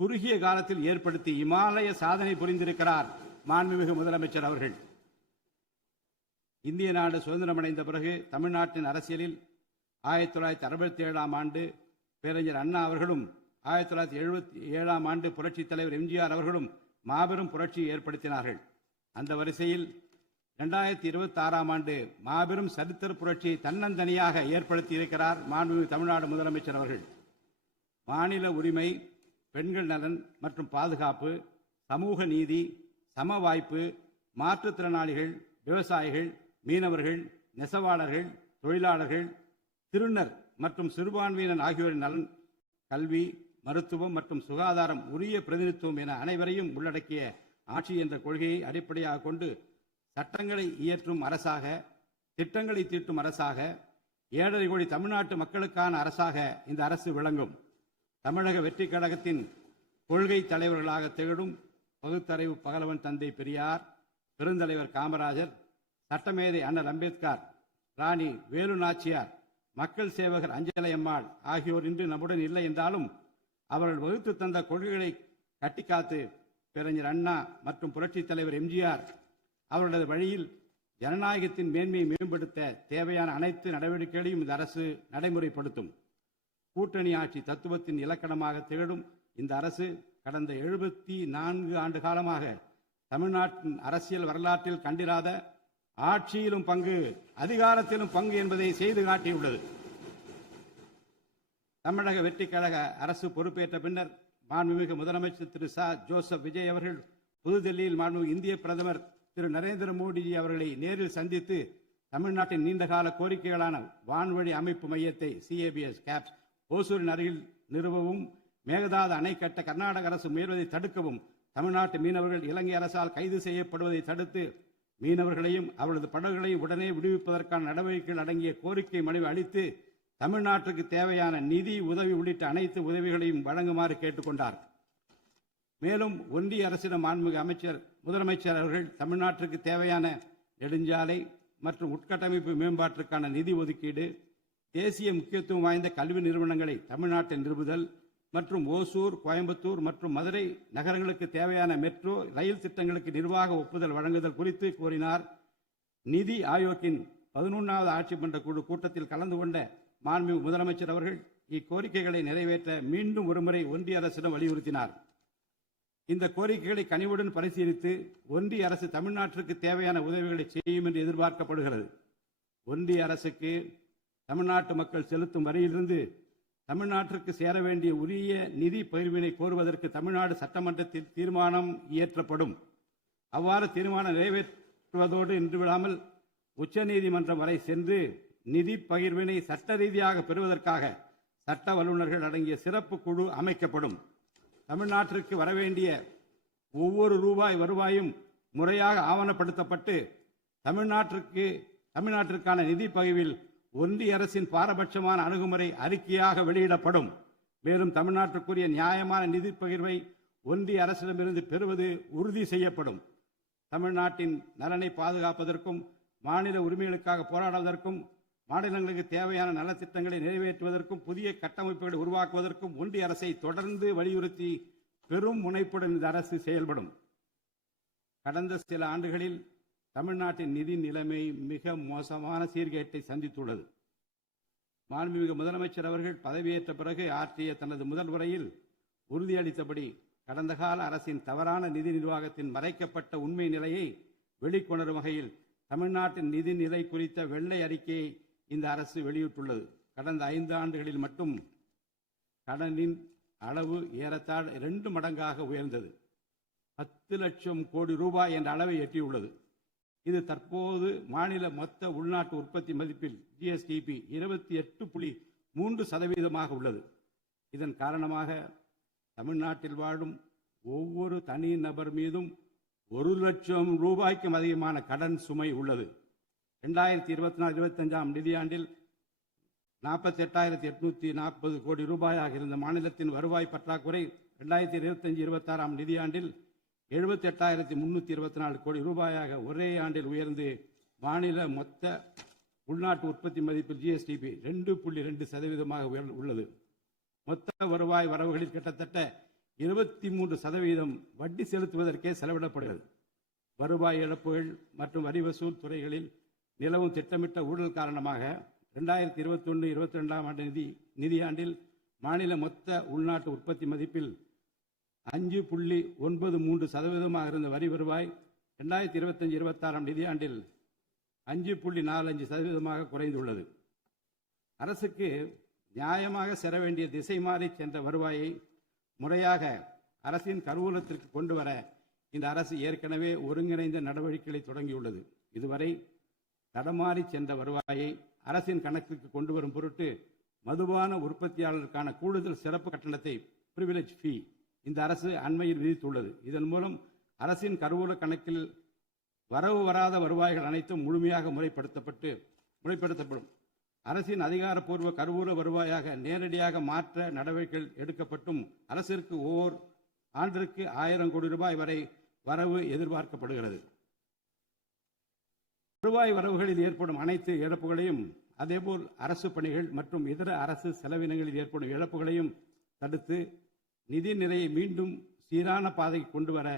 குறுகிய காலத்தில் ஏற்படுத்தி இமாலய சாதனை புரிந்திருக்கிறார் மாண்புமிகு முதலமைச்சர் அவர்கள். இந்திய நாடு சுதந்திரமடைந்த பிறகு தமிழ்நாட்டின் அரசியலில் 1967ஆம் ஆண்டு பேரறிஞர் அண்ணா அவர்களும் 1977ஆம் ஆண்டு புரட்சித் தலைவர் எம்ஜிஆர் அவர்களும் மாபெரும் புரட்சியை ஏற்படுத்தினார்கள். அந்த வரிசையில் 2026ஆம் ஆண்டு மாபெரும் சரித்திர புரட்சியை தன்னந்தனியாக ஏற்படுத்தி இருக்கிறார் மாண்புமிகு தமிழ்நாடு முதலமைச்சர் அவர்கள். மாநில உரிமை, பெண்கள் நலன் மற்றும் பாதுகாப்பு, சமூக நீதி, சம வாய்ப்பு, மாற்றுத்திறனாளிகள், விவசாயிகள், மீனவர்கள், நெசவாளர்கள், தொழிலாளர்கள், திருநர் மற்றும் சிறுபான்மையினர் ஆகியோரின் நலன், கல்வி, மருத்துவம் மற்றும் சுகாதாரம், உரிய பிரதிநிதித்துவம் என அனைவரையும் உள்ளடக்கிய ஆட்சி என்ற கொள்கையை அடிப்படையாக கொண்டு சட்டங்களை இயற்றும் அரசாக, திட்டங்களை தீட்டும் அரசாக, 7.5 கோடி தமிழ்நாட்டு மக்களுக்கான அரசாக இந்த அரசு விளங்கும். தமிழக வெற்றி கழகத்தின் கொள்கை தலைவர்களாக திகழும் பகுத்தறிவு பகலவன் தந்தை பெரியார், பெருந்தலைவர் காமராஜர், சட்டமேதை அண்ணல் அம்பேத்கர், ராணி வேலு நாச்சியார், மக்கள் சேவகர் அஞ்சலை அம்மாள் ஆகியோர் இன்று நம்முடன் இல்லை என்றாலும் அவர்கள் வகுத்து தந்த கொள்கைகளை கட்டிக்காத்து பேரறிஞர் அண்ணா மற்றும் புரட்சித் தலைவர் எம்ஜிஆர் அவர்களது வழியில் ஜனநாயகத்தின் மேன்மையை மேம்படுத்த தேவையான அனைத்து நடவடிக்கைகளையும் இந்த அரசு நடைமுறைப்படுத்தும். கூட்டணி ஆட்சி தத்துவத்தின் இலக்கணமாக திகழும் இந்த அரசு கடந்த 74 ஆண்டு காலமாக தமிழ்நாட்டின் அரசியல் வரலாற்றில் கண்டிராத ஆட்சியிலும் பங்கு, அதிகாரத்திலும் பங்கு என்பதை செய்து காட்டியுள்ளது. தமிழக வெற்றி கழக அரசு பொறுப்பேற்ற பின்னர் மாண்புமிகு முதலமைச்சர் திரு ஜோசப் விஜய் அவர்கள் புதுதில்லியில் மாண்புமிகு இந்திய பிரதமர் திரு நரேந்திர மோடி அவர்களை நேரில் சந்தித்து தமிழ்நாட்டின் நீண்டகால கோரிக்கைகளான வான்வழி அமைப்பு மையத்தை CABS கேப்ஸ் ஓசூரின் அருகில் நிறுவவும், மேகதாது அணை கட்ட கர்நாடக அரசு முயல்வதை தடுக்கவும், தமிழ்நாட்டு மீனவர்கள் இலங்கை அரசால் கைது செய்யப்படுவதை தடுத்து மீனவர்களையும் அவர்களது படகுகளையும் உடனே விடுவிப்பதற்கான நடவடிக்கைகள் அடங்கிய கோரிக்கை மனுவை அளித்து தமிழ்நாட்டுக்கு தேவையான நிதி உதவி உள்ளிட்ட அனைத்து உதவிகளையும் வழங்குமாறு கேட்டுக்கொண்டார். மேலும் ஒன்றிய அரசிடம் மாண்புமிகு முதலமைச்சர் அவர்கள் தமிழ்நாட்டிற்கு தேவையான நெடுஞ்சாலை மற்றும் உட்கட்டமைப்பு மேம்பாட்டிற்கான நிதி ஒதுக்கீடு, தேசிய முக்கியத்துவம் வாய்ந்த கல்வி நிறுவனங்களை தமிழ்நாட்டில் நிறுவுதல், மற்றும் ஓசூர், கோயம்புத்தூர் மற்றும் மதுரை நகரங்களுக்கு தேவையான மெட்ரோ ரயில் திட்டங்களுக்கு நிர்வாக ஒப்புதல் வழங்குதல் குறித்து கோரினார். நிதி ஆயோக்கின் 11வது ஆட்சி மன்ற குழு கூட்டத்தில் கலந்து கொண்ட மாண்புமிகு முதலமைச்சர் அவர்கள் இக்கோரிக்கைகளை நிறைவேற்ற மீண்டும் ஒருமுறை ஒன்றிய அரசிடம் வலியுறுத்தினார். இந்த கோரிக்கைகளை கனிவுடன் பரிசீலித்து ஒன்றிய அரசு தமிழ்நாட்டிற்கு தேவையான உதவிகளை செய்யும் என்று எதிர்பார்க்கப்படுகிறது. ஒன்றிய அரசுக்கு தமிழ்நாட்டு மக்கள் செலுத்தும் வரியிலிருந்து தமிழ்நாட்டிற்கு சேர வேண்டிய உரிய நிதி பகிர்வினை கோருவதற்கு தமிழ்நாடு சட்டமன்றத்தில் தீர்மானம் இயற்றப்படும். அவ்வாறு தீர்மானம் நிறைவேற்றுவதோடு நின்று விடாமல் உச்சநீதிமன்றம் வரை சென்று நிதி பகிர்வினை சட்ட ரீதியாக பெறுவதற்காக சட்ட வல்லுநர்கள் அடங்கிய சிறப்பு குழு அமைக்கப்படும். தமிழ்நாட்டிற்கு வரவேண்டிய ஒவ்வொரு ரூபாய் வருவாயும் முறையாக ஆவணப்படுத்தப்பட்டு தமிழ்நாட்டிற்கான நிதி பகிர்வில் ஒன்றிய அரசின் பாரபட்சமான அணுகுமுறை அறிக்கையாக வெளியிடப்படும். மேலும் தமிழ்நாட்டிற்குரிய நியாயமான நிதி பகிர்வை ஒன்றிய அரசிடமிருந்து பெறுவது உறுதி செய்யப்படும். தமிழ்நாட்டின் நலனை பாதுகாப்பதற்கும் மாநில உரிமைகளுக்காக போராடுவதற்கும் மாநிலங்களுக்கு தேவையான நலத்திட்டங்களை நிறைவேற்றுவதற்கும் புதிய கட்டமைப்புகளை உருவாக்குவதற்கும் ஒன்றிய அரசை தொடர்ந்து வலியுறுத்தி பெரும் முனைப்புடன் இந்த அரசு செயல்படும். கடந்த சில ஆண்டுகளில் தமிழ்நாட்டின் நிதி நிலைமை மிக மோசமான சீர்கேட்டை சந்தித்துள்ளது. மாண்புமிகு முதலமைச்சர் அவர்கள் பதவியேற்ற பிறகு ஆற்றிய தனது முதல் உரையில் உறுதியளித்தபடி கடந்த கால அரசின் தவறான நிதி நிர்வாகத்தின் மறைக்கப்பட்ட உண்மை நிலையை வெளிக்கொணரும் வகையில் தமிழ்நாட்டின் நிதி நிலை குறித்த வெள்ளை அறிக்கையை இந்த அரசு வெளியிட்டுள்ளது. கடந்த 5 ஆண்டுகளில் மட்டும் கடனின் அளவு ஏறத்தாழ 2 மடங்காக உயர்ந்தது. 10 லட்சம் கோடி ரூபாய் என்ற அளவை எட்டியுள்ளது. இது தற்போது மாநில மொத்த உள்நாட்டு உற்பத்தி மதிப்பில் GSDP 28.3% உள்ளது. இதன் காரணமாக தமிழ்நாட்டில் வாழும் ஒவ்வொரு தனி நபர் மீதும் 1 லட்சம் ரூபாய்க்கும் அதிகமான கடன் சுமை உள்ளது. 2024-25 நிதியாண்டில் 48,840 கோடி ரூபாயாக இருந்த மாநிலத்தின் வருவாய் பற்றாக்குறை 2025-26 நிதியாண்டில் 78,324 கோடி ரூபாயாக ஒரே ஆண்டில் உயர்ந்து மாநில மொத்த உள்நாட்டு உற்பத்தி மதிப்பில் GSDP 2.2% உள்ளது. மொத்த வருவாய் வரவுகளில் கிட்டத்தட்ட 23% வட்டி செலுத்துவதற்கே செலவிடப்படுகிறது. வருவாய் இழப்புகள் மற்றும் வரி வசூல் துறைகளில் நிலவும் திட்டமிட்ட ஊழல் காரணமாக 2021-22 நிதியாண்டில் மாநில மொத்த உள்நாட்டு உற்பத்தி மதிப்பில் 5.93% இருந்த வரி வருவாய் 2025-26 நிதியாண்டில் 5.45% குறைந்துள்ளது. அரசுக்கு நியாயமாக செல்ல வேண்டிய திசை மாறி சென்ற வருவாயை முறையாக அரசின் கருவூலத்திற்கு கொண்டு வர இந்த அரசு ஏற்கனவே ஒருங்கிணைந்த நடவடிக்கைகளை தொடங்கியுள்ளது. இதுவரை தடமாறி சென்ற வருவாயை அரசின் கணக்கிற்கு கொண்டு வரும் பொருட்டு மதுபான உற்பத்தியாளருக்கான கூடுதல் சிறப்பு கட்டணத்தை பிரிவிலேஜ் ஃபீ இந்த அரசு அண்மையில் விதித்துள்ளது. இதன் மூலம் அரசின் கருவூல கணக்கில் வரவு வராத வருவாய்கள் அனைத்தும் முழுமையாக முறைப்படுத்தப்படும். அரசின் அதிகாரப்பூர்வ கருவூல வருவாயாக நேரடியாக மாற்ற நடவடிக்கைகள் எடுக்கப்பட்டும் அரசிற்கு ஓர் ஆண்டிற்கு 1000 கோடி ரூபாய் வரை வரவு எதிர்பார்க்கப்படுகிறது. வருவாய் வரவுகளில் ஏற்படும் அனைத்து இழப்புகளையும் அதேபோல் அரசு பணிகள் மற்றும் இதர அரசு செலவினங்களில் ஏற்படும் இழப்புகளையும் தடுத்து நிதி நிலையை மீண்டும் சீரான பாதைக்கு கொண்டு வர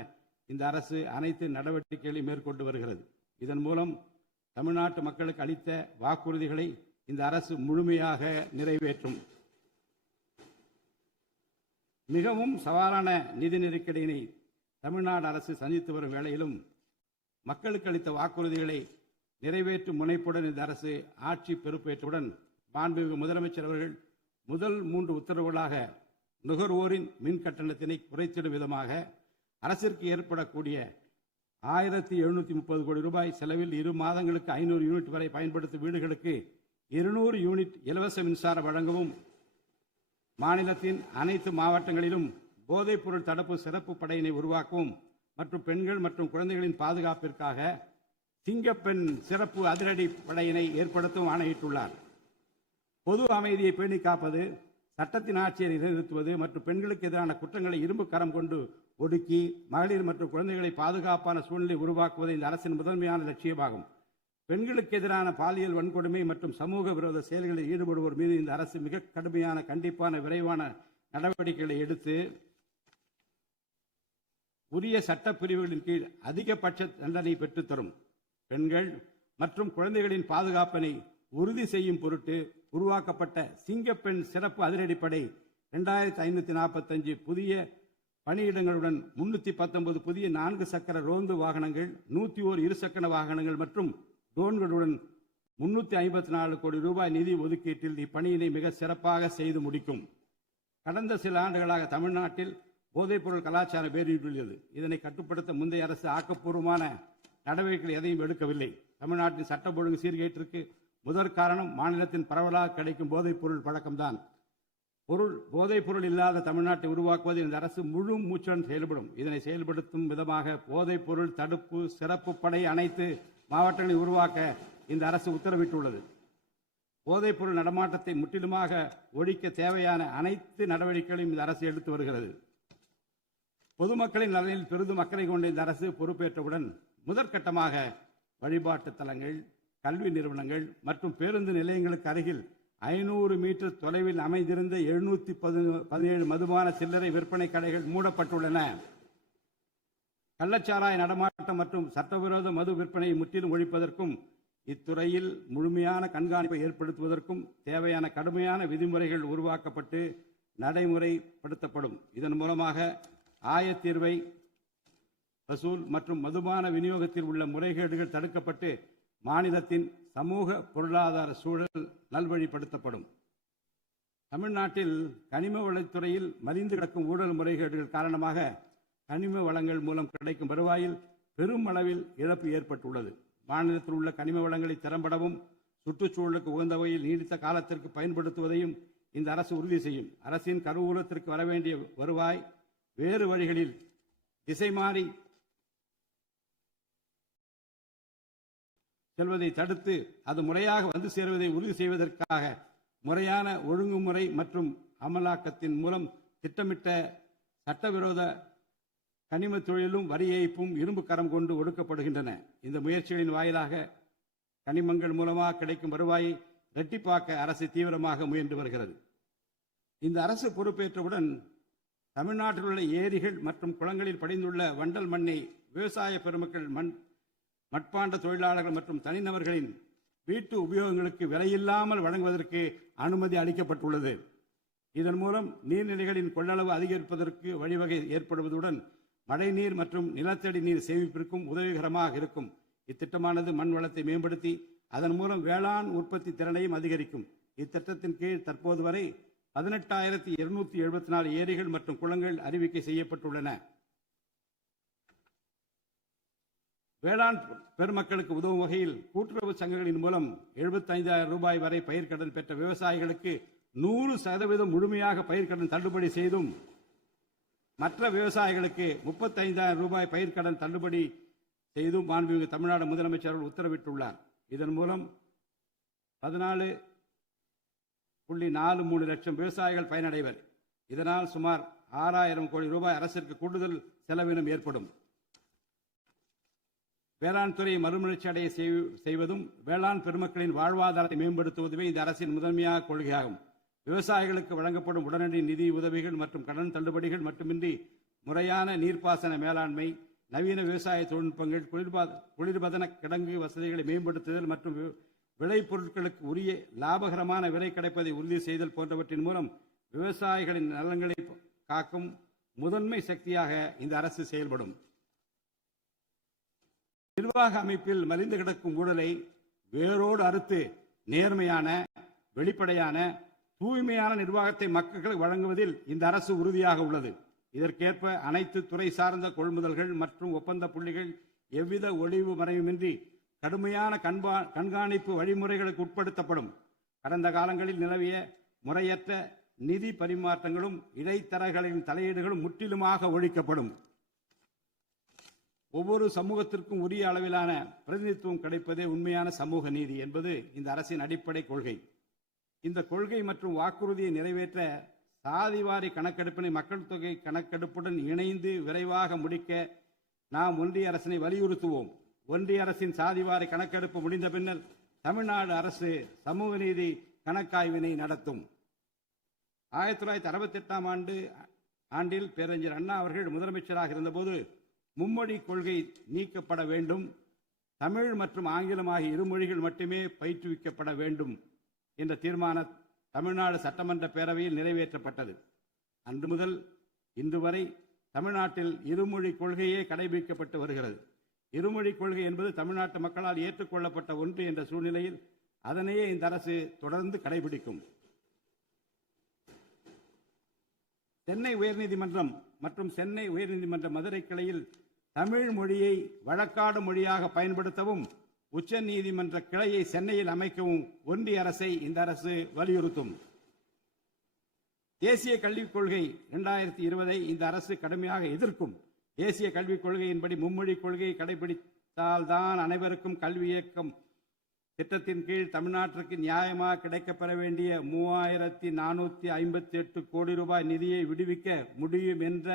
இந்த அரசு அனைத்து நடவடிக்கைகளையும் மேற்கொண்டு வருகிறது. இதன் மூலம் தமிழ்நாட்டு மக்களுக்கு அளித்த வாக்குறுதிகளை இந்த அரசு முழுமையாக நிறைவேற்றும். மிகவும் சவாலான நிதி நெருக்கடியினை தமிழ்நாடு அரசு சந்தித்து வரும் வேளையிலும் மக்களுக்கு அளித்த வாக்குறுதிகளை நிறைவேற்றும் முனைப்புடன் இந்த அரசு ஆட்சி பொறுப்பேற்றவுடன் மாண்புமிகு முதலமைச்சர் அவர்கள் முதல் 3 உத்தரவுகளாக நுகர்வோரின் மின் கட்டணத்தினை குறைத்திடும் விதமாக அரசிற்கு ஏற்படக்கூடிய 1730 கோடி ரூபாய் செலவில் 2 மாதங்களுக்கு 500 யூனிட் வரை பயன்படுத்தும் வீடுகளுக்கு 200 யூனிட் இலவச மின்சாரம் வழங்கவும், மாநிலத்தின் அனைத்து மாவட்டங்களிலும் போதைப்பொருள் தடுப்பு சிறப்பு படையினை உருவாக்கவும் மற்றும் பெண்கள் மற்றும் குழந்தைகளின் பாதுகாப்பிற்காக சிங்கப்பெண் சிறப்பு அதிரடி படையினை ஏற்படுத்தவும் ஆணையிட்டுள்ளார். பொது அமைதியை பேணி காப்பது, சட்டத்தின் ஆட்சியை நிலைநிறுத்துவது மற்றும் பெண்களுக்கு எதிரான குற்றங்களை இரும்பு கரம் கொண்டு ஒடுக்கி மகளிர் மற்றும் குழந்தைகளை பாதுகாப்பான சூழ்நிலை உருவாக்குவது இந்த அரசின் முதன்மையான லட்சியமாகும். பெண்களுக்கு எதிரான பாலியல் வன்கொடுமை மற்றும் சமூக விரோத செயல்களில் ஈடுபடுவோர் மீது இந்த அரசு மிக கடுமையான கண்டிப்பான விரைவான நடவடிக்கைகளை எடுத்து உரிய சட்டப்பிரிவுகளின் கீழ் அதிகபட்ச தண்டனை பெற்றுத்தரும். பெண்கள் மற்றும் குழந்தைகளின் பாதுகாப்பினை உறுதி செய்யும் பொருட்டு உருவாக்கப்பட்ட சிங்கப்பெண் சிறப்பு அதிரடிப்படை 2545 புதிய பணியிடங்களுடன் 319 புதிய 4 சக்கர ரோந்து வாகனங்கள், 101 இருசக்கர வாகனங்கள் மற்றும் ட்ரோன்களுடன் 354 கோடி ரூபாய் நிதி ஒதுக்கீட்டில் இப்பணியினை மிக சிறப்பாக செய்து முடிக்கும். கடந்த சில ஆண்டுகளாக தமிழ்நாட்டில் போதைப்பொருள் கலாச்சாரம் வேரூன்றியுள்ளது. இதனை கட்டுப்படுத்த முந்தைய அரசு ஆக்கப்பூர்வமான நடவடிக்கைகள் எதையும் எடுக்கவில்லை. தமிழ்நாட்டின் சட்டம் ஒழுங்கு சீர்கேட்டிற்கு முதற் காரணம் மாநிலத்தின் பரவலாக கிடைக்கும் போதைப்பொருள் பழக்கம்தான். போதைப்பொருள் இல்லாத தமிழ்நாட்டை உருவாக்குவதில் இந்த அரசு முழு மூச்சுடன் செயல்படும். இதனை செயல்படுத்தும் விதமாக போதைப்பொருள் தடுப்பு சிறப்பு படை அனைத்து மாவட்டங்களில் உருவாக்க இந்த அரசு உத்தரவிட்டுள்ளது. போதைப்பொருள் நடமாட்டத்தை முற்றிலுமாக ஒழிக்க தேவையான அனைத்து நடவடிக்கைகளையும் இந்த அரசு எடுத்து வருகிறது. பொதுமக்களின் நலனில் பெரிதும் அக்கறை கொண்ட இந்த அரசு பொறுப்பேற்றவுடன் முதற்கட்டமாக வழிபாட்டு தலங்கள், கல்வி நிறுவனங்கள் மற்றும் பேருந்து நிலையங்களுக்கு அருகில் 500 மீட்டர் தொலைவில் அமைந்திருந்த 717 மதுபான சில்லறை விற்பனை கடைகள் மூடப்பட்டுள்ளன. கள்ளச்சாராய நடமாட்டம் மற்றும் சட்டவிரோத மது விற்பனையை முற்றிலும் ஒழிப்பதற்கும் இத்துறையில் முழுமையான கண்காணிப்பை ஏற்படுத்துவதற்கும் தேவையான கடுமையான விதிமுறைகள் உருவாக்கப்பட்டு நடைமுறைப்படுத்தப்படும். இதன் மூலமாக ஆயத்தீர்வை வசூல் மற்றும் மதுபான விநியோகத்தில் உள்ள முறைகேடுகள் தடுக்கப்பட்டு மாநிலத்தின் சமூக பொருளாதார சூழல் நல்வழிப்படுத்தப்படும். தமிழ்நாட்டில் கனிம வளத்துறையில் மலிந்து கிடக்கும் ஊழல் முறைகேடுகள் காரணமாக கனிம வளங்கள் மூலம் கிடைக்கும் வருவாயில் பெரும் அளவில் இழப்பு ஏற்பட்டுள்ளது. மாநிலத்தில் உள்ள கனிம வளங்களை திறம்படவும் சுற்றுச்சூழலுக்கு உகந்த வகையில் நீடித்த காலத்திற்கு பயன்படுத்துவதையும் இந்த அரசு உறுதி செய்யும். அரசின் கருவூலத்திற்கு வரவேண்டிய வருவாய் வேறு வழிகளில் திசை மாறி செல்வதை தடுத்து அது முறையாக வந்து சேருவதை உறுதி செய்வதற்காக முறையான ஒழுங்குமுறை மற்றும் அமலாக்கத்தின் மூலம் திட்டமிட்ட சட்டவிரோத கனிம தொழிலும் வரி ஏய்ப்பும் இரும்பு கரம் கொண்டு ஒடுக்கப்படுகின்றன. இந்த முயற்சிகளின் வாயிலாக கனிமங்கள் மூலமாக கிடைக்கும் வருவாயை இரட்டிப்பாக்க அரசு தீவிரமாக முயன்று வருகிறது. இந்த அரசு பொறுப்பேற்றவுடன் தமிழ்நாட்டில் உள்ள ஏரிகள் மற்றும் குளங்களில் படிந்துள்ள வண்டல் மண்ணை விவசாய பெருமக்கள், மட்பாண்ட தொழிலாளர்கள் மற்றும் தனிநபர்களின் வீட்டு உபயோகங்களுக்கு விலையில்லாமல் வழங்குவதற்கு அனுமதி அளிக்கப்பட்டுள்ளது. இதன் மூலம் நீர்நிலைகளின் கொள்ளளவு அதிகரிப்பதற்கு வழிவகை ஏற்படுவதுடன் மழைநீர் மற்றும் நிலத்தடி நீர் சேமிப்பிற்கும் உதவிகரமாக இருக்கும். இத்திட்டமானது மண் வளத்தை மேம்படுத்தி அதன் மூலம் வேளாண் உற்பத்தி திறனையும் அதிகரிக்கும். இத்திட்டத்தின் கீழ் தற்போது வரை 18,274 ஏரிகள் மற்றும் குளங்கள் அறிவிக்கை செய்யப்பட்டுள்ளன. வேளாண் பெருமக்களுக்கு உதவும் வகையில் கூட்டுறவு சங்கங்களின் மூலம் 75,000 ரூபாய் வரை பயிர்க்கடன் பெற்ற விவசாயிகளுக்கு 100% முழுமையாக பயிர்க்கடன் தள்ளுபடி செய்தும், மற்ற விவசாயிகளுக்கு 35,000 ரூபாய் பயிர்க்கடன் தள்ளுபடி செய்தும் மாண்புமிகு தமிழ்நாடு முதலமைச்சர் அவர்கள் உத்தரவிட்டுள்ளார். இதன் மூலம் 14.43 லட்சம் விவசாயிகள் பயனடைவர். இதனால் சுமார் 6,000 கோடி ரூபாய் அரசிற்கு கூடுதல் செலவினம் ஏற்படும். வேளாண் துறையை மறுமலர்ச்சி அடைய செய்வதும் வேளாண் பெருமக்களின் வாழ்வாதாரத்தை மேம்படுத்துவதுமே இந்த அரசின் முதன்மையாக கொள்கையாகும். விவசாயிகளுக்கு வழங்கப்படும் உடனடி நிதி உதவிகள் மற்றும் கடன் தள்ளுபடிகள் மட்டுமின்றி முறையான நீர்ப்பாசன மேலாண்மை, நவீன விவசாய தொழில்நுட்பங்கள், குளிர்பதன கிடங்கு வசதிகளை மேம்படுத்துதல் மற்றும் விளைபொருட்களுக்கு உரிய லாபகரமான விலை கிடைப்பதை உறுதி செய்தல் போன்றவற்றின் மூலம் விவசாயிகளின் நலன்களை காக்கும் முதன்மை சக்தியாக இந்த அரசு செயல்படும். நிர்வாக அமைப்பில் மலிந்து கிடக்கும் ஊழலை வேரோடு அறுத்து நேர்மையான, வெளிப்படையான, தூய்மையான நிர்வாகத்தை மக்களுக்கு வழங்குவதில் இந்த அரசு உறுதியாக உள்ளது. இதற்கேற்ப அனைத்து துறை சார்ந்த கொள்முதல்கள் மற்றும் ஒப்பந்த புள்ளிகள் எவ்வித ஒளிவு மறைவுமின்றி கடுமையான கண்காணிப்பு வழிமுறைகளுக்கு உட்படுத்தப்படும். கடந்த காலங்களில் நிலவிய முறையற்ற நிதி பரிமாற்றங்களும் இடைத்தரகர்களின் தலையீடுகளும் முற்றிலுமாக ஒழிக்கப்படும். ஒவ்வொரு சமூகத்திற்கும் உரிய அளவிலான பிரதிநிதித்துவம் கிடைப்பதே உண்மையான சமூக நீதி என்பது இந்த அரசின் அடிப்படை கொள்கை. இந்த கொள்கை மற்றும் வாக்குறுதியை நிறைவேற்ற சாதிவாரி கணக்கெடுப்பினை மக்கள் தொகை கணக்கெடுப்புடன் இணைந்து விரைவாக முடிக்க நாம் ஒன்றிய அரசினை வலியுறுத்துவோம். ஒன்றிய அரசின் சாதிவாரி கணக்கெடுப்பு முடிந்த பின்னர் தமிழ்நாடு அரசு சமூக நீதி கணக்காய்வினை நடத்தும். 1968 ஆண்டில் பேரறிஞர் அண்ணா அவர்கள் முதலமைச்சராக இருந்தபோது மும்மொழி கொள்கை நீக்கப்பட வேண்டும், தமிழ் மற்றும் ஆங்கிலம் ஆகிய இருமொழிகள் மட்டுமே பயிற்றுவிக்கப்பட வேண்டும் என்ற தீர்மானம் தமிழ்நாடு சட்டமன்ற பேரவையில் நிறைவேற்றப்பட்டது. அன்று முதல் இன்று வரை தமிழ்நாட்டில் இருமொழி கொள்கையே கடைபிடிக்கப்பட்டு வருகிறது. இருமொழி கொள்கை என்பது தமிழ்நாட்டு மக்களால் ஏற்றுக்கொள்ளப்பட்ட ஒன்று என்ற சூழ்நிலையில் அதனையே இந்த அரசு தொடர்ந்து கடைபிடிக்கும். சென்னை உயர்நீதிமன்றம் மற்றும் சென்னை உயர்நீதிமன்ற மதுரை கிளையில் தமிழ் மொழியை வழக்காடு மொழியாக பயன்படுத்தவும் உச்ச நீதிமன்ற கிளையை சென்னையில் அமைக்கவும் ஒன்றிய அரசை இந்த அரசு வலியுறுத்தும். தேசிய கல்விக் கொள்கை 2020 இந்த அரசு கடுமையாக எதிர்க்கும். தேசிய கல்விக் கொள்கையின்படி மும்மொழி கொள்கையை கடைபிடித்தால்தான் அனைவருக்கும் கல்வி இயக்கம் திட்டத்தின் கீழ் தமிழ்நாட்டிற்கு நியாயமாக கிடைக்கப்பெற வேண்டிய 3458 கோடி ரூபாய் நிதியை விடுவிக்க முடியும் என்ற